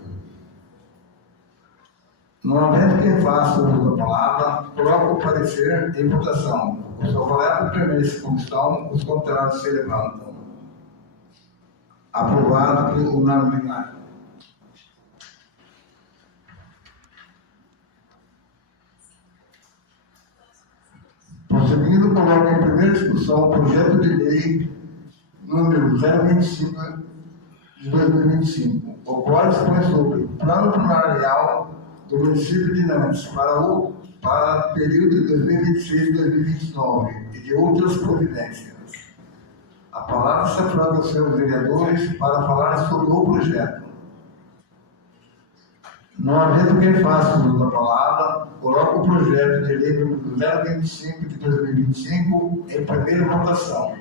No havendo quem faça uso da palavra, coloco o parecer em votação. Os favoráveis permanecem como estão, os contrários se levantam. Aprovado por unanimidade. Prosseguindo, coloco em primeira discussão o projeto de lei número 025 de 2025, o qual dispõe sobre o plano plurianual do município de Nantes para o período de 2026 e 2029 e de outras providências. A palavra se aprova aos senhores vereadores para falar sobre o projeto. Não havendo quem faça uso da palavra, coloco o projeto de lei número 025 de 2025 em primeira votação.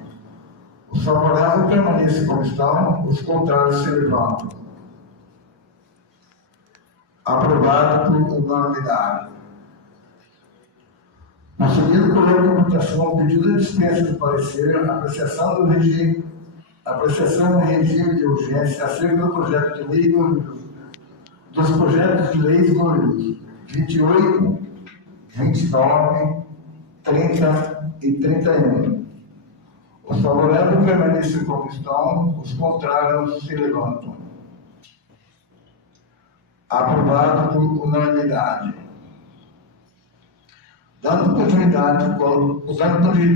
Os favoráveis permanecem como estão, os contrários se levantam. Aprovado por unanimidade. A seguir, coloco em votação o pedido de dispensa do parecer, apreciação no regime de urgência acerca do projeto de lei dos projetos de leis números 28, 29, 30 e 31. Os favoráveis permanecem como estão, os contrários se levantam. Aprovado por unanimidade. Dando continuidade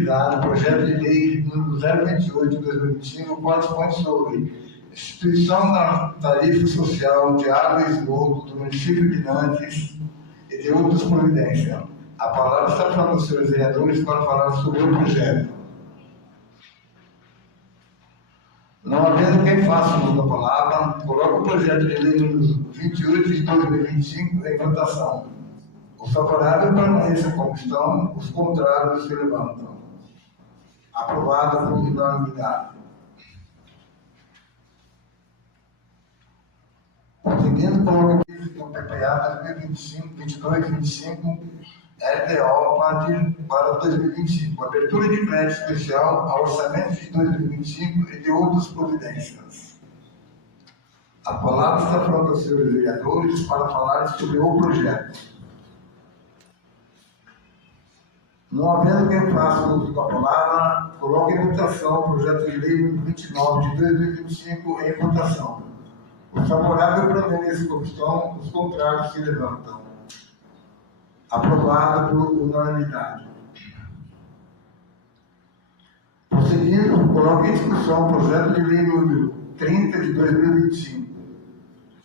ao projeto de lei número 028 de 2025, qual dispõe sobre instituição da tarifa social de água e esgoto do município de Nantes e de outras providências. A palavra está para os senhores vereadores para falar sobre o projeto. Não havendo quem faça uso da palavra, coloco o projeto de lei número 28 de 2025 em votação. Os favoráveis permanecem como estão, os contrários se levantam. Aprovado por unanimidade. Seguindo, coloco o PPA 2022-25 LDO para 2025, abertura de crédito especial ao orçamento de 2025 e de outras providências. A palavra está pronta aos senhores vereadores para falar sobre o projeto. Não havendo quem faça uso da palavra, coloque em votação o projeto de lei 29 de 2025 em votação. Os favoráveis permanecem como estão, os contrários se levantam. Aprovado por unanimidade. Prosseguindo, coloque em discussão o projeto de lei número 30 de 2025,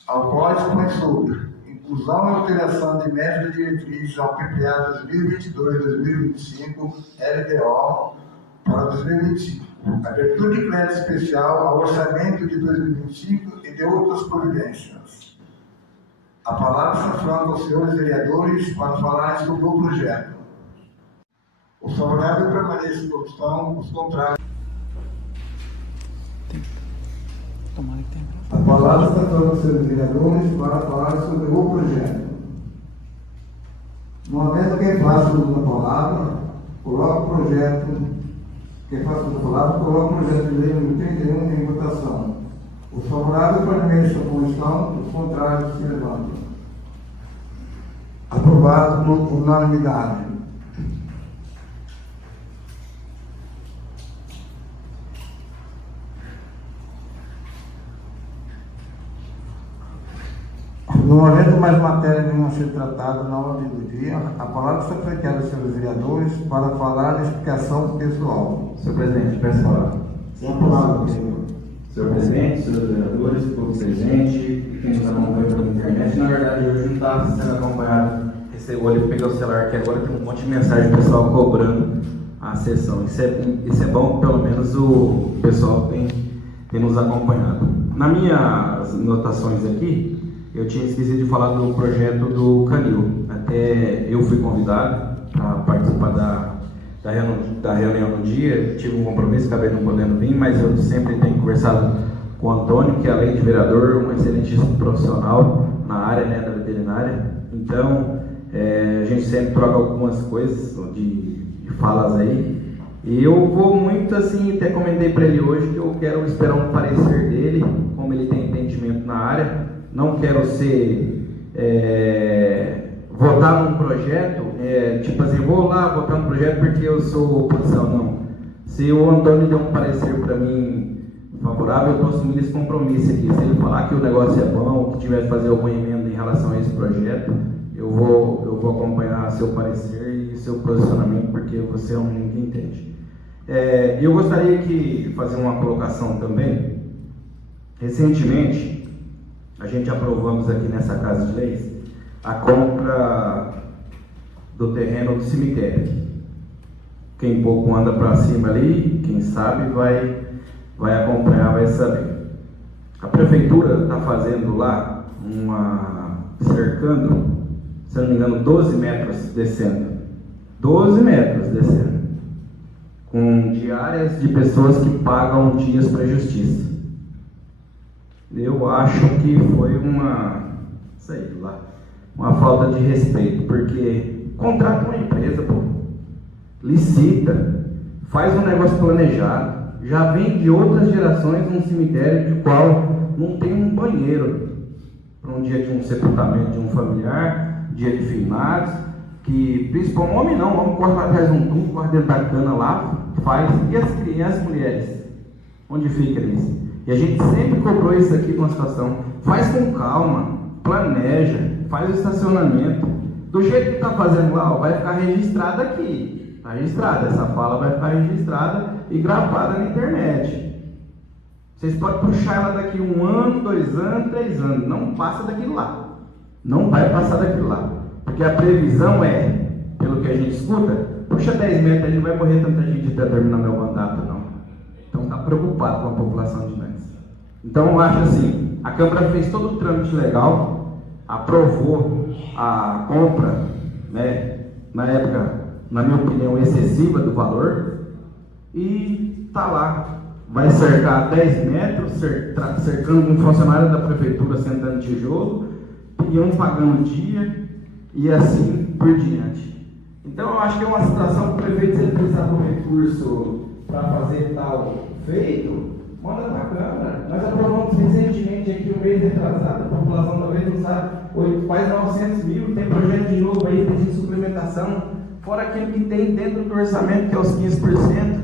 ao qual dispõe sobre inclusão e alteração de método de diretriz ao PPA 2022-2025 LDO para 2025, abertura de crédito especial ao orçamento de 2025 e de outras providências. A palavra está franca aos senhores vereadores para falarem sobre o projeto. Os favoráveis permanecem como estão, os contrários. A palavra está franca aos senhores vereadores para falarem sobre o projeto. Não havendo quem faça uso da palavra, coloque o projeto. Quem faça uso da palavra, coloque o projeto de lei número 31 em votação. Os favoráveis permanecem como estão, os contrários se levantam. aprovado por unanimidade. No havendo mais matéria nenhuma a ser tratada na ordem do dia, a palavra está secretária aos senhores vereadores para falar da explicação pessoal. Senhor presidente, peço a palavra. Sem a palavra, senhor. Senhor presidente, senhores vereadores, povo presente, quem nos acompanha pela internet, na verdade hoje não está sendo acompanhado. Esse olho peguei o celular aqui agora, tem um monte de mensagem do pessoal cobrando a sessão. Isso é bom, pelo menos o pessoal tem nos acompanhado. Nas minhas notações aqui, eu tinha esquecido de falar do projeto do Canil. Até eu fui convidado para participar da reunião no dia, tive um compromisso, acabei não podendo vir, mas eu sempre tenho conversado com o Antônio, que além de vereador, um excelentíssimo profissional na área, né, da veterinária. Então, a gente sempre troca algumas coisas de falas aí. E eu vou muito assim, até comentei para ele hoje que eu quero esperar um parecer dele, como ele tem entendimento na área. Não quero votar num projeto, tipo assim, vou lá votar num projeto porque eu sou oposição, não. Se o Antônio der um parecer para mim favorável, eu estou assumindo esse compromisso aqui. Se ele falar que o negócio é bom, que tiver que fazer alguma emenda em relação a esse projeto, eu vou acompanhar seu parecer e seu posicionamento, porque você é um menino que entende. Eu gostaria de fazer uma colocação também. Recentemente, a gente aprovamos aqui nessa Casa de Leis a compra do terreno do cemitério. Quem pouco anda para cima ali, quem sabe vai acompanhar, vai saber. A prefeitura está fazendo lá cercando, se não me engano, 12 metros descendo. 12 metros descendo. Com diárias de pessoas que pagam dias para a justiça. Eu acho que foi uma falta de respeito, porque contrata uma empresa, pô, licita, faz um negócio planejado, já vem de outras gerações um cemitério de qual não tem um banheiro para um dia de um sepultamento de um familiar, dia de finados, que principalmente homem não, homem corre lá atrás de um túmulo, corre dentro da cana lá, faz, e as crianças, as mulheres, onde fica isso? E a gente sempre cobrou isso aqui com a situação. Faz com calma, planeja, faz o estacionamento. Do jeito que está fazendo lá, vai ficar registrado aqui. Está registrada, essa fala vai ficar registrada e gravada na internet. Vocês podem puxar ela daqui 1 ano, 2 anos, 3 anos. Não passa daquilo lá. Não vai passar daquilo lá. Porque a previsão pelo que a gente escuta, puxa 10 metros, aí não vai morrer tanta gente até terminar meu mandato, não. Então está preocupado com a população de Nantes. Então eu acho assim, a Câmara fez todo o trâmite legal, aprovou a compra, né, na época, na minha opinião, excessiva do valor, e está lá. Vai cercar 10 metros, cercando um funcionário da prefeitura sentando tijolo, peão pagando dia, e assim por diante. Então eu acho que é uma situação que o prefeito, se ele precisar do recurso para fazer tal feito, manda para a Câmara. Nós aprovamos recentemente aqui, um mês retrasado, a população talvez não sabe, faz 900 mil, tem projeto de novo aí, tem de suplementação, fora aquilo que tem dentro do orçamento, que é os 15%.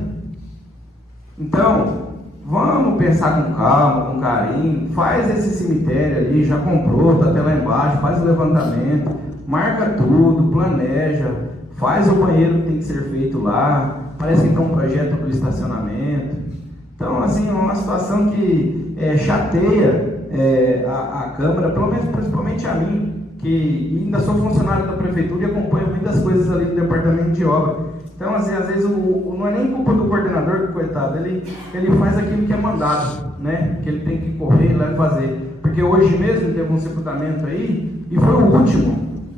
Então, vamos pensar com calma, com carinho, faz esse cemitério ali, já comprou, está até lá embaixo, faz o levantamento, marca tudo, planeja, faz o banheiro que tem que ser feito lá, parece que tem um projeto do estacionamento. Então, assim, é uma situação que chateia a Câmara, pelo menos principalmente a mim, que ainda sou funcionário da prefeitura e acompanho muitas coisas ali no departamento de obra. Então, assim, às vezes não é nem culpa do coordenador, que coitado, ele faz aquilo que é mandado, né? Que ele tem que correr lá e fazer. Porque hoje mesmo teve um sepultamento aí, e foi o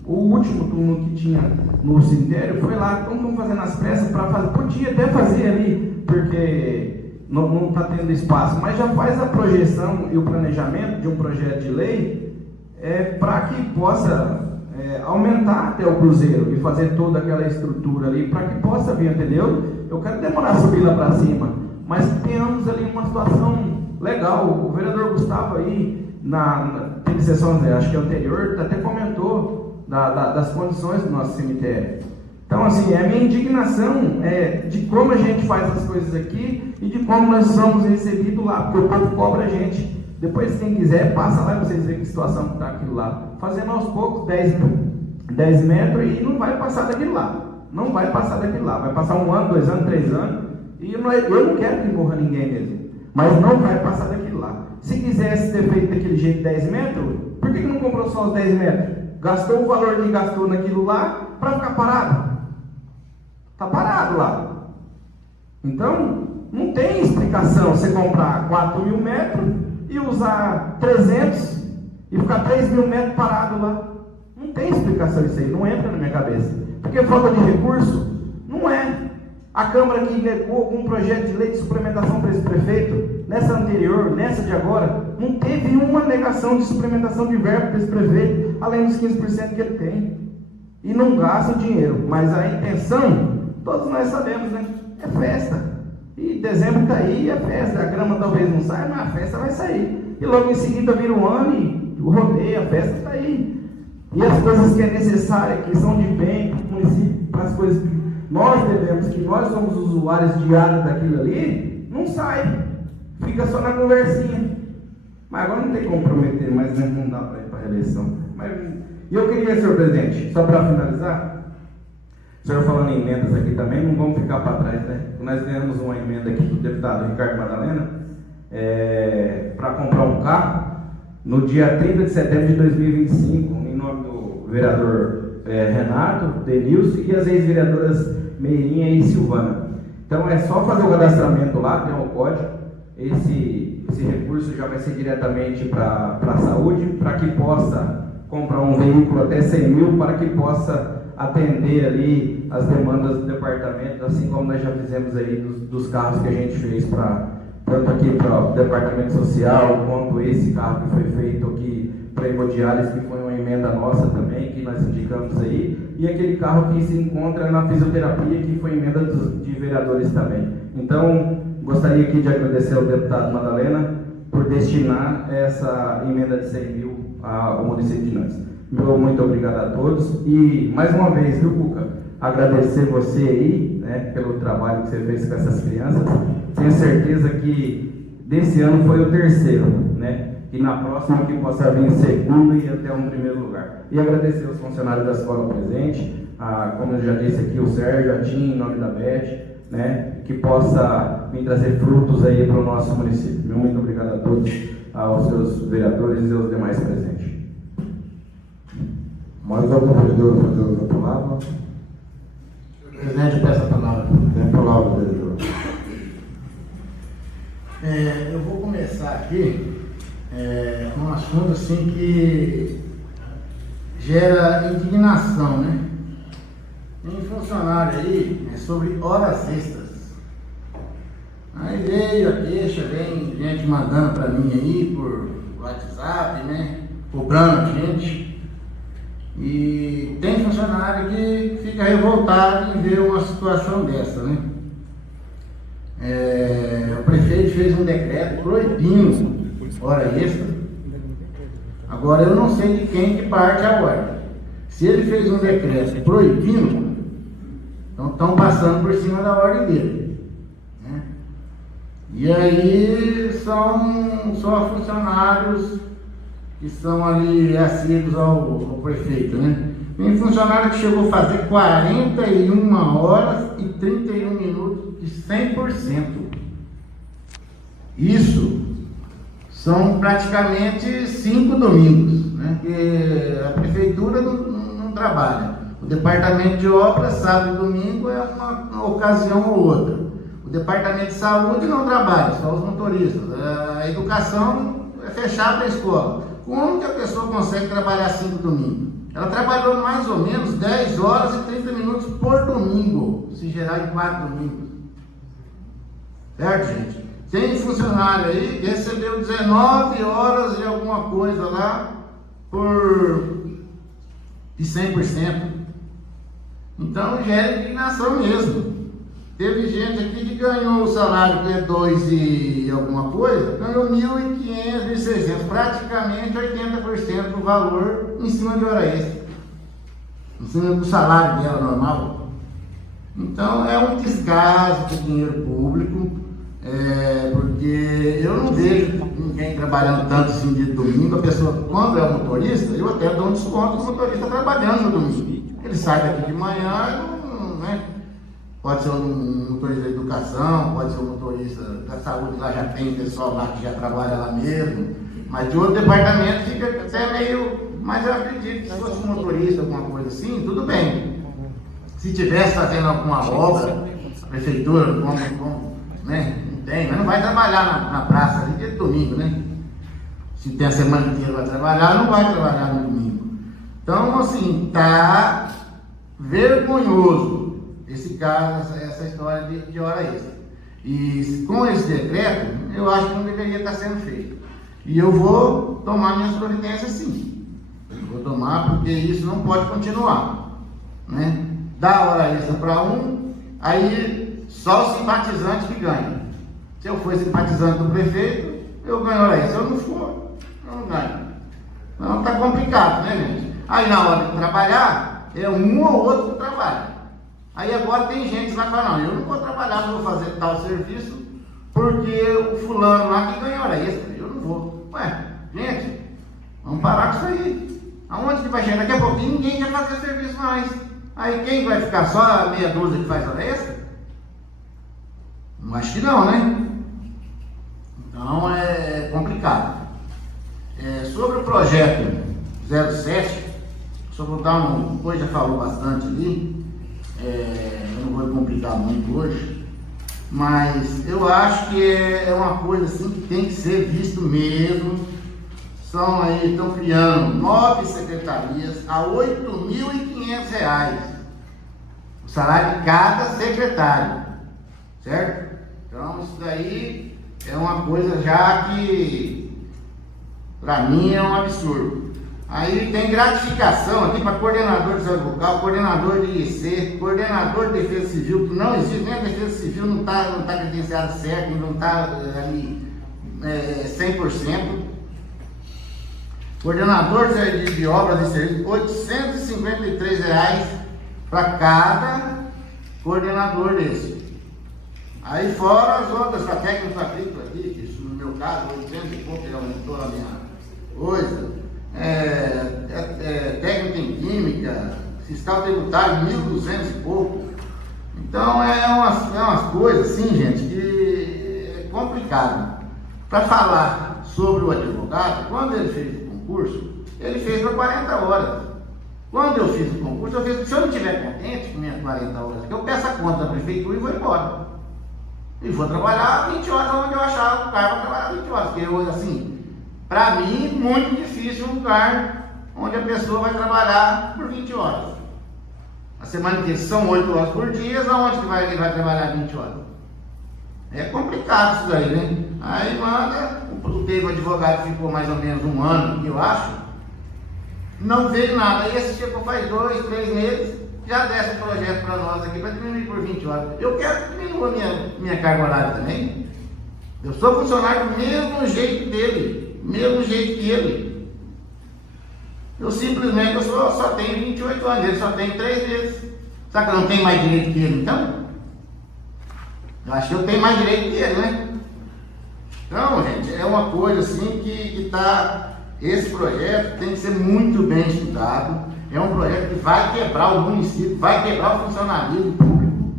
último túmulo que tinha no cemitério, foi lá, então estão fazendo as pressas para fazer, podia até fazer ali, porque não está tendo espaço, mas já faz a projeção e o planejamento de um projeto de lei para que possa aumentar até o cruzeiro e fazer toda aquela estrutura ali, para que possa vir, entendeu? Eu quero demorar a subir lá para cima, mas que tenhamos ali uma situação legal. O vereador Gustavo aí, teve sessão, acho que anterior, até comentou, das condições do nosso cemitério. Então, assim, a minha indignação é de como a gente faz as coisas aqui e de como nós somos recebidos lá, porque o povo cobra a gente. Depois, quem quiser, passa lá e vocês veem que situação que está aquilo lá. Fazendo aos poucos 10 metros e não vai passar daquilo lá. Não vai passar daquilo lá. Vai passar 1 ano, 2 anos, 3 anos. E eu não quero que morra ninguém mesmo. Mas não vai passar daquilo lá. Se quisesse ter feito daquele jeito 10 metros, por que não comprou só os 10 metros? Gastou o valor que gastou naquilo lá para ficar parado. Está parado lá. Então, não tem explicação você comprar 4.000 metros e usar 300 e ficar 3.000 metros parado lá. Não tem explicação isso aí, não entra na minha cabeça. Porque falta de recurso? Não é. A Câmara que negou algum projeto de lei de suplementação para esse prefeito, nessa anterior, nessa de agora, não teve uma negação de suplementação de verba para esse prefeito, além dos 15% que ele tem. E não gasta o dinheiro, mas a intenção, todos nós sabemos, né? É festa. E dezembro está aí, é festa. A grama talvez não saia, mas a festa vai sair. E logo em seguida vira o ano e o rodeio, a festa está aí. E as coisas que é necessária, que são de bem para o município, para as coisas que nós devemos, que nós somos usuários diários daquilo ali, não sai. Fica só na conversinha. Mas agora não tem como prometer, mas não dá para ir para a reeleição. E eu queria, senhor presidente, só para finalizar, o senhor falando em emendas aqui também, não vamos ficar para trás, né? Nós ganhamos uma emenda aqui do deputado Ricardo Madalena para comprar um carro no dia 30 de setembro de 2025, em nome do vereador Renato, Denilson e as ex-vereadoras Meirinha e Silvana. Então é só fazer o cadastramento lá, tem o código. Esse recurso já vai ser diretamente para a saúde, para que possa comprar um veículo até 100 mil, para que possa atender ali as demandas do departamento, assim como nós já fizemos aí dos carros que a gente fez tanto aqui para o departamento social, quanto esse carro que foi feito aqui para hemodiálise, que foi uma emenda nossa também, que nós indicamos aí, e aquele carro que se encontra na fisioterapia, que foi emenda de vereadores também. Então, gostaria aqui de agradecer ao deputado Madalena por destinar essa emenda de 100 mil ao município de Nantes. Muito obrigado a todos e, mais uma vez, viu, Cuca, agradecer você aí, né, pelo trabalho que você fez com essas crianças. Tenho certeza que desse ano foi o terceiro, né, e na próxima que possa vir segundo e até um primeiro lugar. E agradecer aos funcionários da escola presente, como eu já disse aqui, o Sérgio, a Tim, em nome da Beth, né, que possa vir trazer frutos aí para o nosso município. Muito obrigado a todos, aos seus vereadores e aos demais presentes. Mais algum vereador fazer uso da palavra? Presidente, eu peço a palavra. Tem a palavra, vereador. Eu vou começar aqui com um assunto assim que gera indignação, né? Tem funcionário aí sobre horas extras. Aí veio a queixa, vem gente mandando para mim aí por WhatsApp, né? Cobrando a gente. E tem funcionário que fica revoltado em ver uma situação dessa, né? O prefeito fez um decreto proibindo hora extra. Agora eu não sei de quem que parte a ordem. Se ele fez um decreto proibindo, então estão passando por cima da ordem dele, né? E aí são só funcionários que são ali assíduos ao prefeito, né? Tem funcionário que chegou a fazer 41 horas e 31 minutos de 100%. Isso são praticamente 5 domingos, né? Que a prefeitura não trabalha. O departamento de obras, sábado e domingo, é uma ocasião ou outra. O departamento de saúde não trabalha, só os motoristas. A educação é fechada a escola. Como que a pessoa consegue trabalhar 5 domingos? Ela trabalhou mais ou menos 10 horas e 30 minutos por domingo, se gerar em 4 domingos. Certo, gente? Tem funcionário aí que recebeu 19 horas e alguma coisa lá de 100%. Então gera indignação mesmo. Teve gente aqui que ganhou o salário que é 2 e alguma coisa, ganhou 1.500, 1.600, praticamente 80% do valor em cima de hora extra. em cima do salário dela normal. Então é um descaso com dinheiro público, porque eu não vejo ninguém trabalhando tanto assim de domingo. A pessoa, quando é motorista, eu até dou um desconto do motorista trabalhando no domingo. Ele sai daqui de manhã, né? Pode ser um motorista da educação, pode ser um motorista da saúde, lá já tem pessoal lá que já trabalha lá mesmo, mas de outro departamento fica até meio. Mas eu acredito que se fosse um motorista, alguma coisa assim, tudo bem. Se tivesse fazendo alguma obra, a prefeitura, né? Não tem, mas não vai trabalhar na praça ali dia de domingo, né? Se tem a semana inteira para trabalhar, não vai trabalhar no domingo. Então, assim, tá vergonhoso esse caso, essa história de hora extra. E com esse decreto, eu acho que não deveria estar sendo feito. E eu vou tomar minhas providências sim. Eu vou tomar porque isso não pode continuar, né? Dá hora extra para um, aí só os simpatizantes que ganham. Se eu for simpatizante do prefeito, eu ganho hora extra. Se eu não for, eu não ganho. Então tá complicado, né, gente? Aí na hora de trabalhar, é um ou outro que trabalha. Aí agora tem gente que vai falar, não, eu não vou trabalhar, não vou fazer tal serviço, porque o fulano lá que ganha hora extra, eu não vou. Ué, gente, vamos parar com isso aí. Aonde que vai chegar? Daqui a pouquinho ninguém quer fazer serviço mais. Aí quem vai ficar só a meia dúzia que faz hora extra? Não acho que não, né? Então é complicado. Sobre o projeto 07, só vou dar depois já falou bastante ali. Eu não vou complicar muito hoje, mas eu acho que é uma coisa assim que tem que ser visto mesmo. Estão criando 9 secretarias a R$ 8.500, o salário de cada secretário, certo? Então isso daí é uma coisa já que para mim é um absurdo. Aí tem gratificação aqui para coordenador de saúde bucal, coordenador de IC, coordenador de defesa civil, que não existe, nem a defesa civil não tá credenciado certo, não está ali 100%. Coordenador de obras e serviços, R$ 853 para cada coordenador desse. Aí fora as outras, a técnica agrícola aqui, que isso no meu caso, 800 e pouco, que aumentou a minha coisa. Técnica em química, fiscal tributário, 1.200 e pouco. Então é umas coisas assim, gente, que é complicado. Para falar sobre o advogado, quando ele fez o concurso, ele fez para 40 horas. Quando eu fiz o concurso, eu fiz, se eu não estiver contente com minhas 40 horas, eu peço a conta da prefeitura e vou embora. E vou trabalhar 20 horas onde eu achar o lugar para trabalhar 20 horas. Porque eu, assim, para mim, muito difícil um lugar onde a pessoa vai trabalhar por 20 horas. A semana inteira são 8 horas por dia, aonde que ele vai trabalhar 20 horas? É complicado isso daí, né? Aí manda, teve um advogado que ficou mais ou menos um ano, eu acho, não veio nada. Aí esse chegou faz 2, 3 meses, já desce o projeto para nós aqui para diminuir por 20 horas. Eu quero que diminua minha carga horária também. Eu sou funcionário do mesmo jeito dele, mesmo jeito que ele. Eu simplesmente só tenho 28 anos, ele só tem 3 meses. Será que eu não tenho mais direito que ele então? Eu acho que eu tenho mais direito que ele, né? Então, gente, é uma coisa assim que tá. Esse projeto tem que ser muito bem estudado. É um projeto que vai quebrar o município, vai quebrar o funcionalismo público.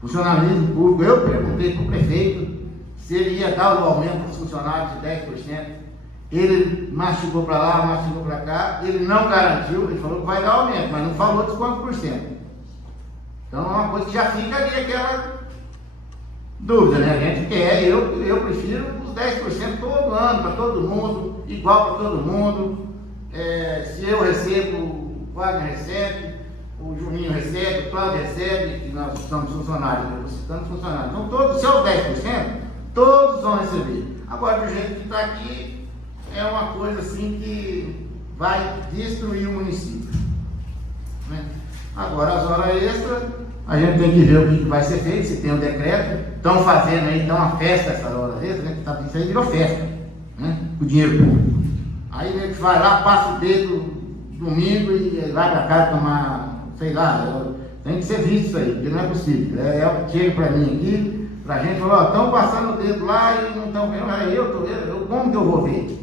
Funcionalismo público. Eu perguntei para o prefeito se ele ia dar o aumento dos funcionários de 10%. Ele mastigou para lá, mastigou para cá. Ele não garantiu, ele falou que vai dar aumento, mas não falou de quantos por cento. Então é uma coisa que já fica ali aquela dúvida, né? A gente quer, eu prefiro os 10% todo ano, para todo mundo, igual para todo mundo. Se eu recebo, o Wagner recebe, o Juninho recebe, o Cláudio recebe, que nós somos funcionários, estamos funcionários. Então, todos, se é os 10%, todos vão receber. Agora, do jeito que está aqui, é uma coisa assim que vai destruir o município, né? Agora, as horas extras, a gente tem que ver o que vai ser feito, se tem um decreto. Estão fazendo aí, então, uma festa essas horas extras, né? Isso aí virou festa, né? O dinheiro público. Aí a gente vai lá, passa o dedo domingo e vai para casa tomar sei lá, tem que ser visto isso aí, porque não é possível. É o que chega para mim aqui, para a gente falar, estão passando o dedo lá e não estão vendo, como que eu vou ver?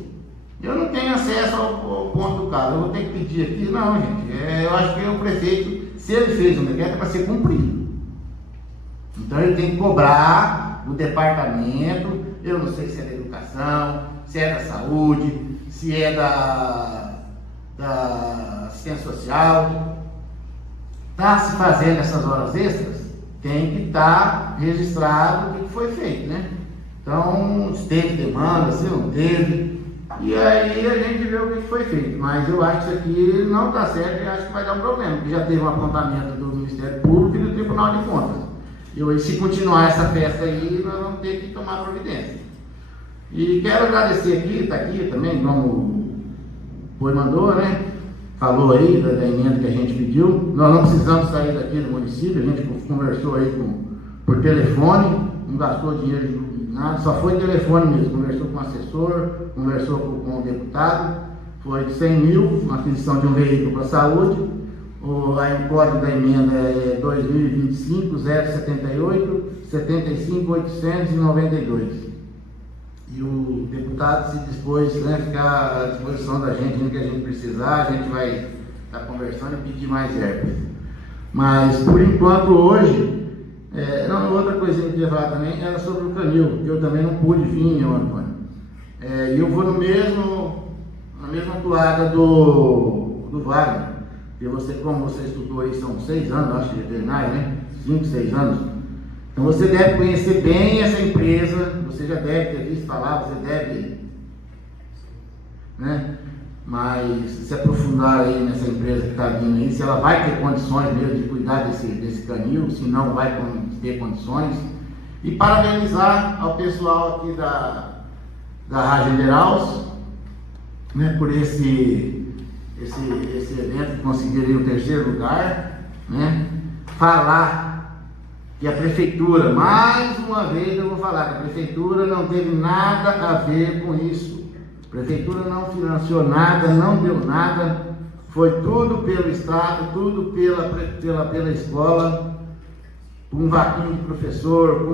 Eu não tenho acesso ao ponto do carro, eu vou ter que pedir aqui. Não, gente, eu acho que o prefeito, se ele fez um decreto, é para ser cumprido. Então ele tem que cobrar do departamento, eu não sei se é da educação, se é da saúde, se é da assistência social. Está se fazendo essas horas extras, tem que estar registrado o que foi feito, né? Então, se teve demanda, se não teve, e aí a gente vê o que foi feito. Mas eu acho que isso aqui não está certo e acho que vai dar um problema, porque já teve um apontamento do Ministério Público e do Tribunal de Contas. E se continuar essa festa aí, nós vamos ter que tomar providência. E quero agradecer aqui, está aqui também, como o Boi mandou, né? Falou aí da emenda que a gente pediu. Nós não precisamos sair daqui do município, a gente conversou aí por telefone, não gastou dinheiro de nada, só foi telefone mesmo, conversou com o assessor, conversou com o deputado, foi de 100 mil, uma aquisição de um veículo para a saúde. O código da emenda é 2025-078-75-892. E o deputado se dispôs, né, ficar à disposição da gente, no que a gente precisar, a gente vai estar conversando e pedir mais verbas. Mas, por enquanto, hoje, outra coisinha que eu queria falar também era sobre o canil, que eu também não pude vir, Antônio. E eu vou na mesma toada do Wagner, que você, como você estudou aí, são 6 anos, acho que de veterinário, né? 5, 6 anos. Então você deve conhecer bem essa empresa, você já deve ter visto falar, você deve, né? Mas se aprofundar aí nessa empresa que está vindo aí, se ela vai ter condições mesmo de cuidar desse canil, se não vai ter condições. E parabenizar ao pessoal aqui da Rádio Inderaus, né, por esse evento que conseguiram o 3º lugar, né? Falar que a prefeitura, mais uma vez eu vou falar, que a prefeitura não teve nada a ver com isso. A prefeitura não financiou nada, não deu nada, foi tudo pelo Estado, tudo pela escola, com um vaquinho de professor,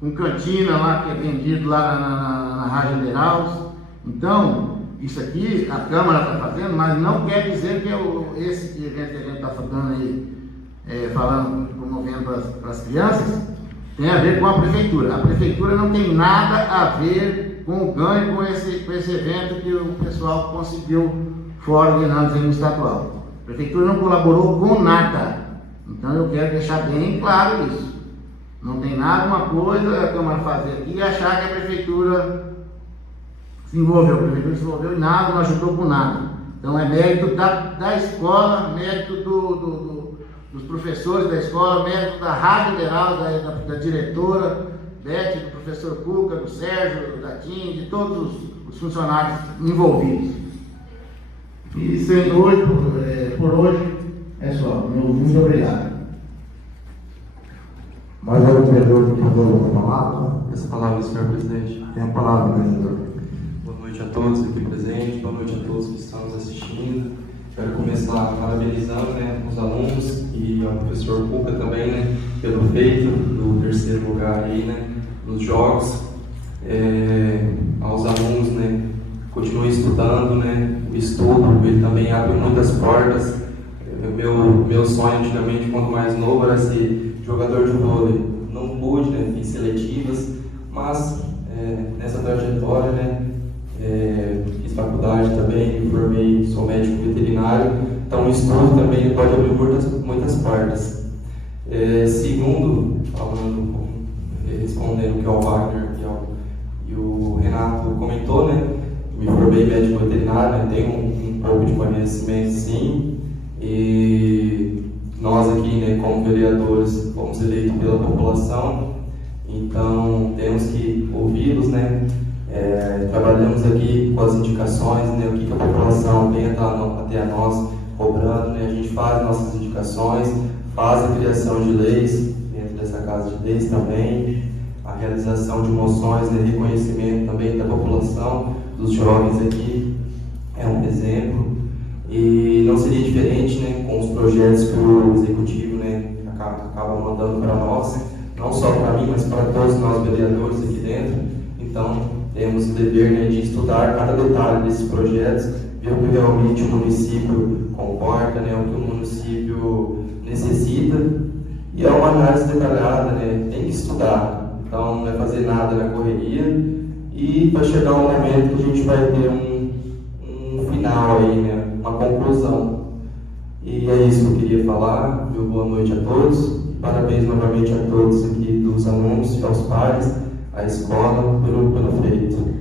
com cantina lá que é vendido lá na Rádio Inderaus. Então, isso aqui a Câmara está fazendo, mas não quer dizer que esse evento que a gente está falando aí, promovendo para as crianças, tem a ver com a prefeitura. A prefeitura não tem nada a ver com o ganho, com esse evento que o pessoal conseguiu fora do ensino estadual. A prefeitura não colaborou com nada. Então eu quero deixar bem claro isso. Não tem nada, uma coisa a Câmara fazer aqui e achar que a prefeitura se envolveu. A prefeitura se envolveu em nada, não ajudou com nada. Então é mérito da escola, mérito dos professores da escola, mérito da Rádio Inderaus, da diretora, do professor Cuca, do Sérgio, da TIM, de todos os funcionários envolvidos. E por hoje é só. Muito obrigado. Mais algum vereador que mandou a palavra? Essa palavra, senhor presidente. Tem a palavra, vereador. Boa noite a todos aqui presentes, boa noite a todos que estão nos assistindo. Quero começar parabenizando, né, os alunos e ao professor Cuca também, né, pelo feito do 3º lugar aí, né, nos jogos. Aos alunos, né, continuem estudando, né, o estudo, ele também abre muitas portas. Meu sonho antigamente, quando mais novo, era ser jogador de vôlei. Não pude, né, fiz seletivas, mas nessa trajetória, né, fiz faculdade também, me formei, sou médico veterinário, então o estudo também pode abrir muitas portas. Segundo, respondendo o que o Wagner e o Renato comentou, né, me formei médico veterinário, né, tenho um pouco de conhecimento sim, e nós aqui, né, como vereadores, fomos eleitos pela população, então temos que ouvi-los, né. Trabalhamos aqui com as indicações, né, o que a população vem até a nós cobrando, né, a gente faz nossas indicações, faz a criação de leis dentro dessa casa de leis também, a realização de moções, né, reconhecimento também da população, dos jovens aqui, é um exemplo, E não seria diferente, né, com os projetos que o executivo, né, acaba mandando para nós, não só para mim, mas para todos nós vereadores aqui dentro. Então, temos o dever, né, de estudar cada detalhe desses projetos, ver o que realmente o município comporta, né, o que o município necessita. E é uma análise detalhada, né, tem que estudar. Então, não é fazer nada na correria. E vai chegar um momento que a gente vai ter um final aí, né, uma conclusão. E é isso que eu queria falar. Meu boa noite a todos. Parabéns novamente a todos aqui dos alunos, aos pais, à escola, pelo feito.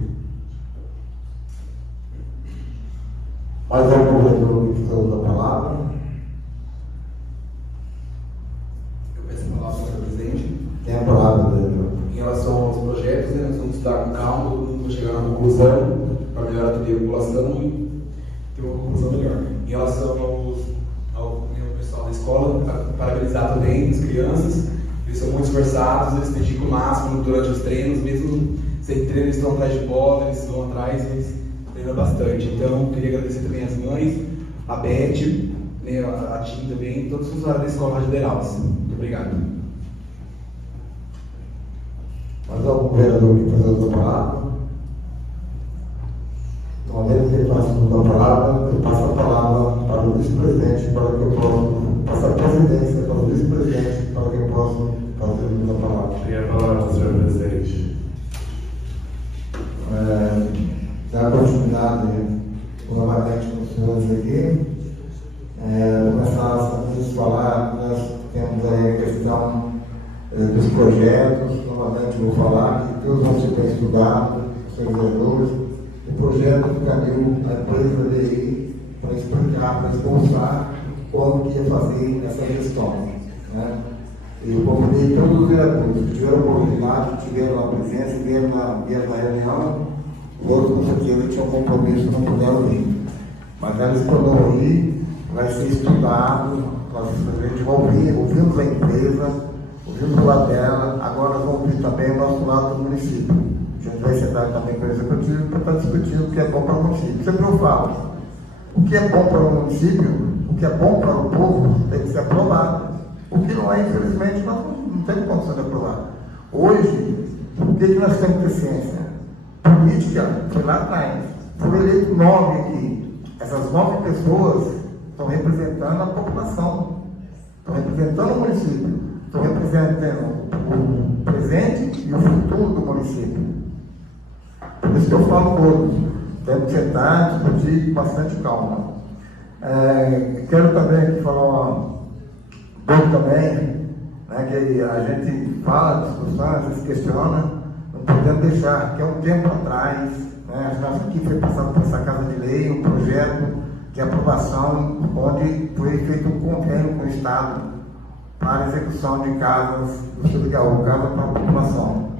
Mais algum vereador que precisa da palavra? Eu peço a palavra, senhor presidente. Tem a palavra, vereador. Em relação aos projetos, né, nós vamos estudar com calma, todo mundo vai chegar na conclusão, para melhorar a população e ter uma conclusão melhor. Em relação ao pessoal da escola, parabenizar também as crianças, eles são muito esforçados, eles dedicam o máximo durante os treinos, mesmo sem treino, eles estão atrás de bola, eles vão atrás, eles treinam bastante. Então, queria agradecer também as mães, a Beth, né, a Tim também, todos os funcionários da escola Rádio Deralves. Muito obrigado. Mais algum vereador que precisa da palavra? Uma vez que ele passa a palavra, eu passo a palavra para o vice-presidente, para que eu possa passar a presidência para o vice-presidente, para que eu possa fazer a palavra. Tem a palavra, senhor presidente. Dar continuidade novamente com os senhores aqui. Começar a falar, nós temos aí a questão dos projetos, novamente vou falar que todos vão ser bem estudados, os seus vereadores. O projeto do Canil, a empresa DI, para explicar, para esboçar como que ia fazer essa gestão. Né? Eu convidei todos os vereadores que tiveram oportunidade, tiveram a presença, vieram na reunião, outros com certeza tinham compromisso, não puderam ir. Mas eles poderão ir, vai ser estudado, a gente vai ouvimos a empresa, ouvimos o lado dela, agora vamos ouvir também o nosso lado do município. A gente vai sentar também com o executivo para estar discutindo o que é bom para o município. Sempre eu falo, o que é bom para o município, o que é bom para o povo, tem que ser aprovado. O que não é, infelizmente, nós não temos condição de aprovar. Hoje, o que nós temos de ciência? Política foi lá atrás. Foram eleitos 9 aqui. Essas 9 pessoas estão representando a população, estão representando o município, estão representando o presente e o futuro do município. Por isso que eu falo todos, temos que sentar, discutir com bastante calma. Quero também aqui falar um pouco também, né, que a gente fala, discussões, se questiona, não podemos deixar, que é um tempo atrás, né, nós aqui foi passado por essa casa de lei, um projeto de aprovação, onde foi feito um convênio com o Estado para a execução de casas do Sul de Gaú, casa para a população.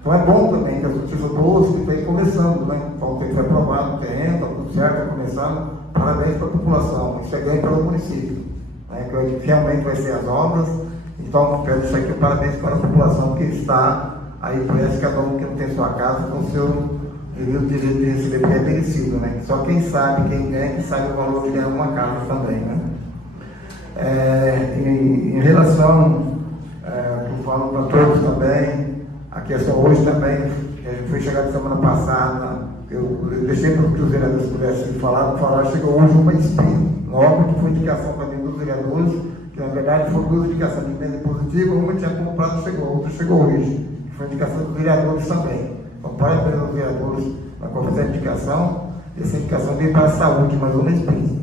Então é bom também que as notícias boas que estão começando, né? Então foi aprovado o terreno, está tudo certo, está começando. Parabéns para a população, isso é ganho para o município, né? Que realmente vai ser as obras. Então, quero deixar aqui parabéns para a população que está aí, parece cada um que não tem sua casa, com o seu direito de receber, porque é merecido, né? Só quem sabe, quem ganha, que sabe o valor de ganhar uma casa também, né? Em relação, eu falo para todos também, a questão hoje também, que a gente foi chegar semana passada, eu deixei para que os vereadores pudessem falar, chegou hoje uma espinha nova, que foi indicação para mim dos vereadores, que na verdade foram 2 indicações de emenda positiva, uma tinha comprado, chegou, outra chegou hoje, que foi indicação dos vereadores também. Então, parabéns aos vereadores na conferência de indicação, essa indicação veio para a saúde, mas uma espinha.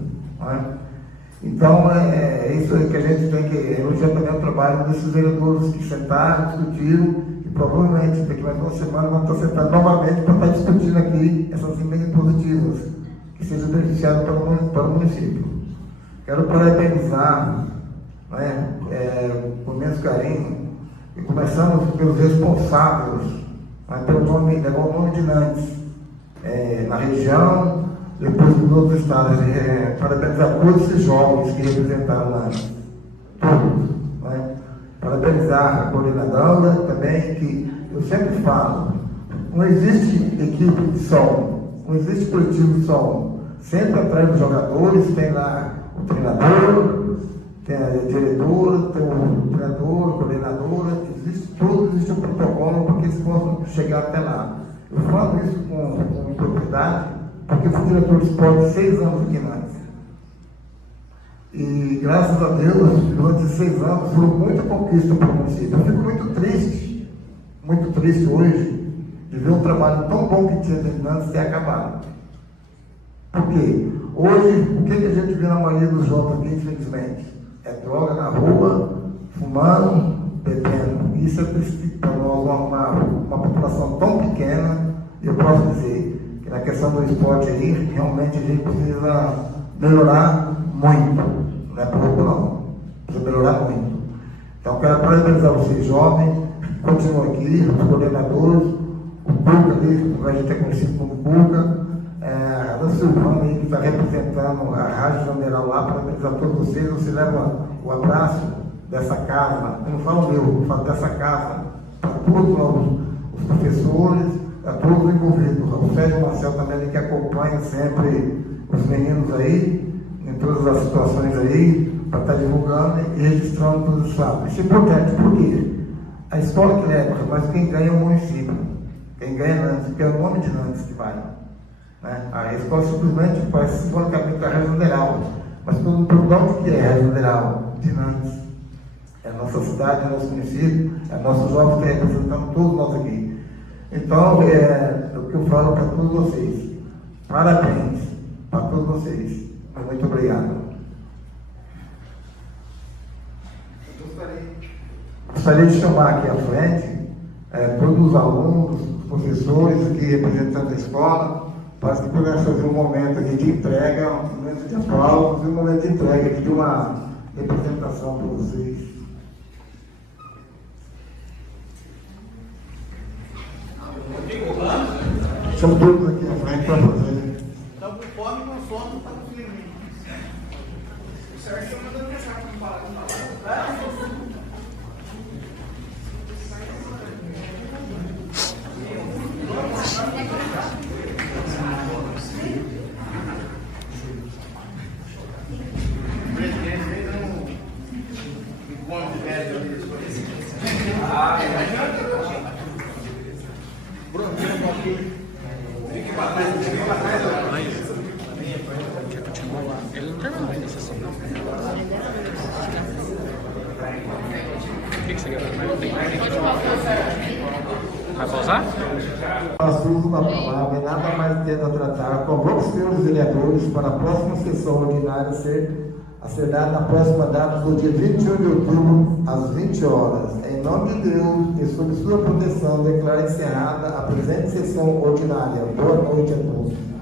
Então, é isso aí que a gente tem que elogiar também o trabalho desses vereadores que sentaram, discutiram, e provavelmente daqui mais uma semana vão estar sentados novamente para estar discutindo aqui essas emendas positivas, que sejam beneficiadas para o município. Quero parabenizar, né, com imenso carinho, e começamos pelos responsáveis, pelo nome, levar o nome de Nantes, na região, depois dos outros estados. Parabenizar todos esses jovens que representaram lá, todos. Né? Parabenizar a coordenadora também, que eu sempre falo, não existe equipe de som, não existe coletivo de som sempre atrás dos jogadores, tem lá o treinador, tem a diretora, tem o treinador, a coordenadora, existe um protocolo para que eles possam chegar até lá. Eu falo isso com propriedade, porque eu fui diretor de esporte 6 anos aqui em Nantes. E graças a Deus, durante 6 anos, foram muita conquista para o município. Eu fico muito triste hoje, de ver um trabalho tão bom que tinha em Nantes ter acabado. Por quê? Hoje, o que a gente vê na maioria dos jovens aqui, infelizmente? É droga na rua, fumando, bebendo. Isso é triste para nós, uma população tão pequena. Eu posso dizer que na questão do esporte aí, realmente a gente precisa melhorar muito. Não é pouco não, precisa melhorar muito. Então, quero parabenizar vocês jovens, que continuam aqui, os coordenadores, o Cuca ali, que a gente é conhecido como Cuca, a Silvana aí, que está representando a Rádio Janderal lá, parabenizar todos vocês. Você leva o abraço dessa casa, eu não falo meu, eu falo dessa casa, para todos os professores, a todos os envolvidos. O Sérgio Marcel também, que acompanha sempre os meninos aí, em todas as situações aí, para estar divulgando e registrando todos os fatos. Isso é importante, porque a escola que leva, mas quem ganha é o município. Quem ganha é Nantes, porque é o nome de Nantes que vai. Né? A escola simplesmente faz simbolicamente a Rádio Janderal, mas por onde que é a Rádio Janderal? De Nantes. É a nossa cidade, é o nosso município, é nossos jovens que estão representando todos nós aqui. Então, o que eu falo para todos vocês, parabéns para todos vocês. Muito obrigado. Gostaria de chamar aqui à frente todos os alunos, os professores aqui representando a escola, para que pudesse fazer um momento aqui de entrega, um momento de aplausos e um momento de entrega aqui de uma representação para vocês. São todos aqui à frente para fazer. Então, por fome, não some, está no filme. O Sérgio está mandando deixar para falar com Vai pausar? Passo uso da palavra, nada mais tendo a tratar, convoco os senhores vereadores para a próxima sessão ordinária a ser dada na próxima data do dia 21 de outubro, às 20 horas. Em nome de Deus e sob sua proteção, declaro encerrada a presente sessão ordinária. Boa noite a todos.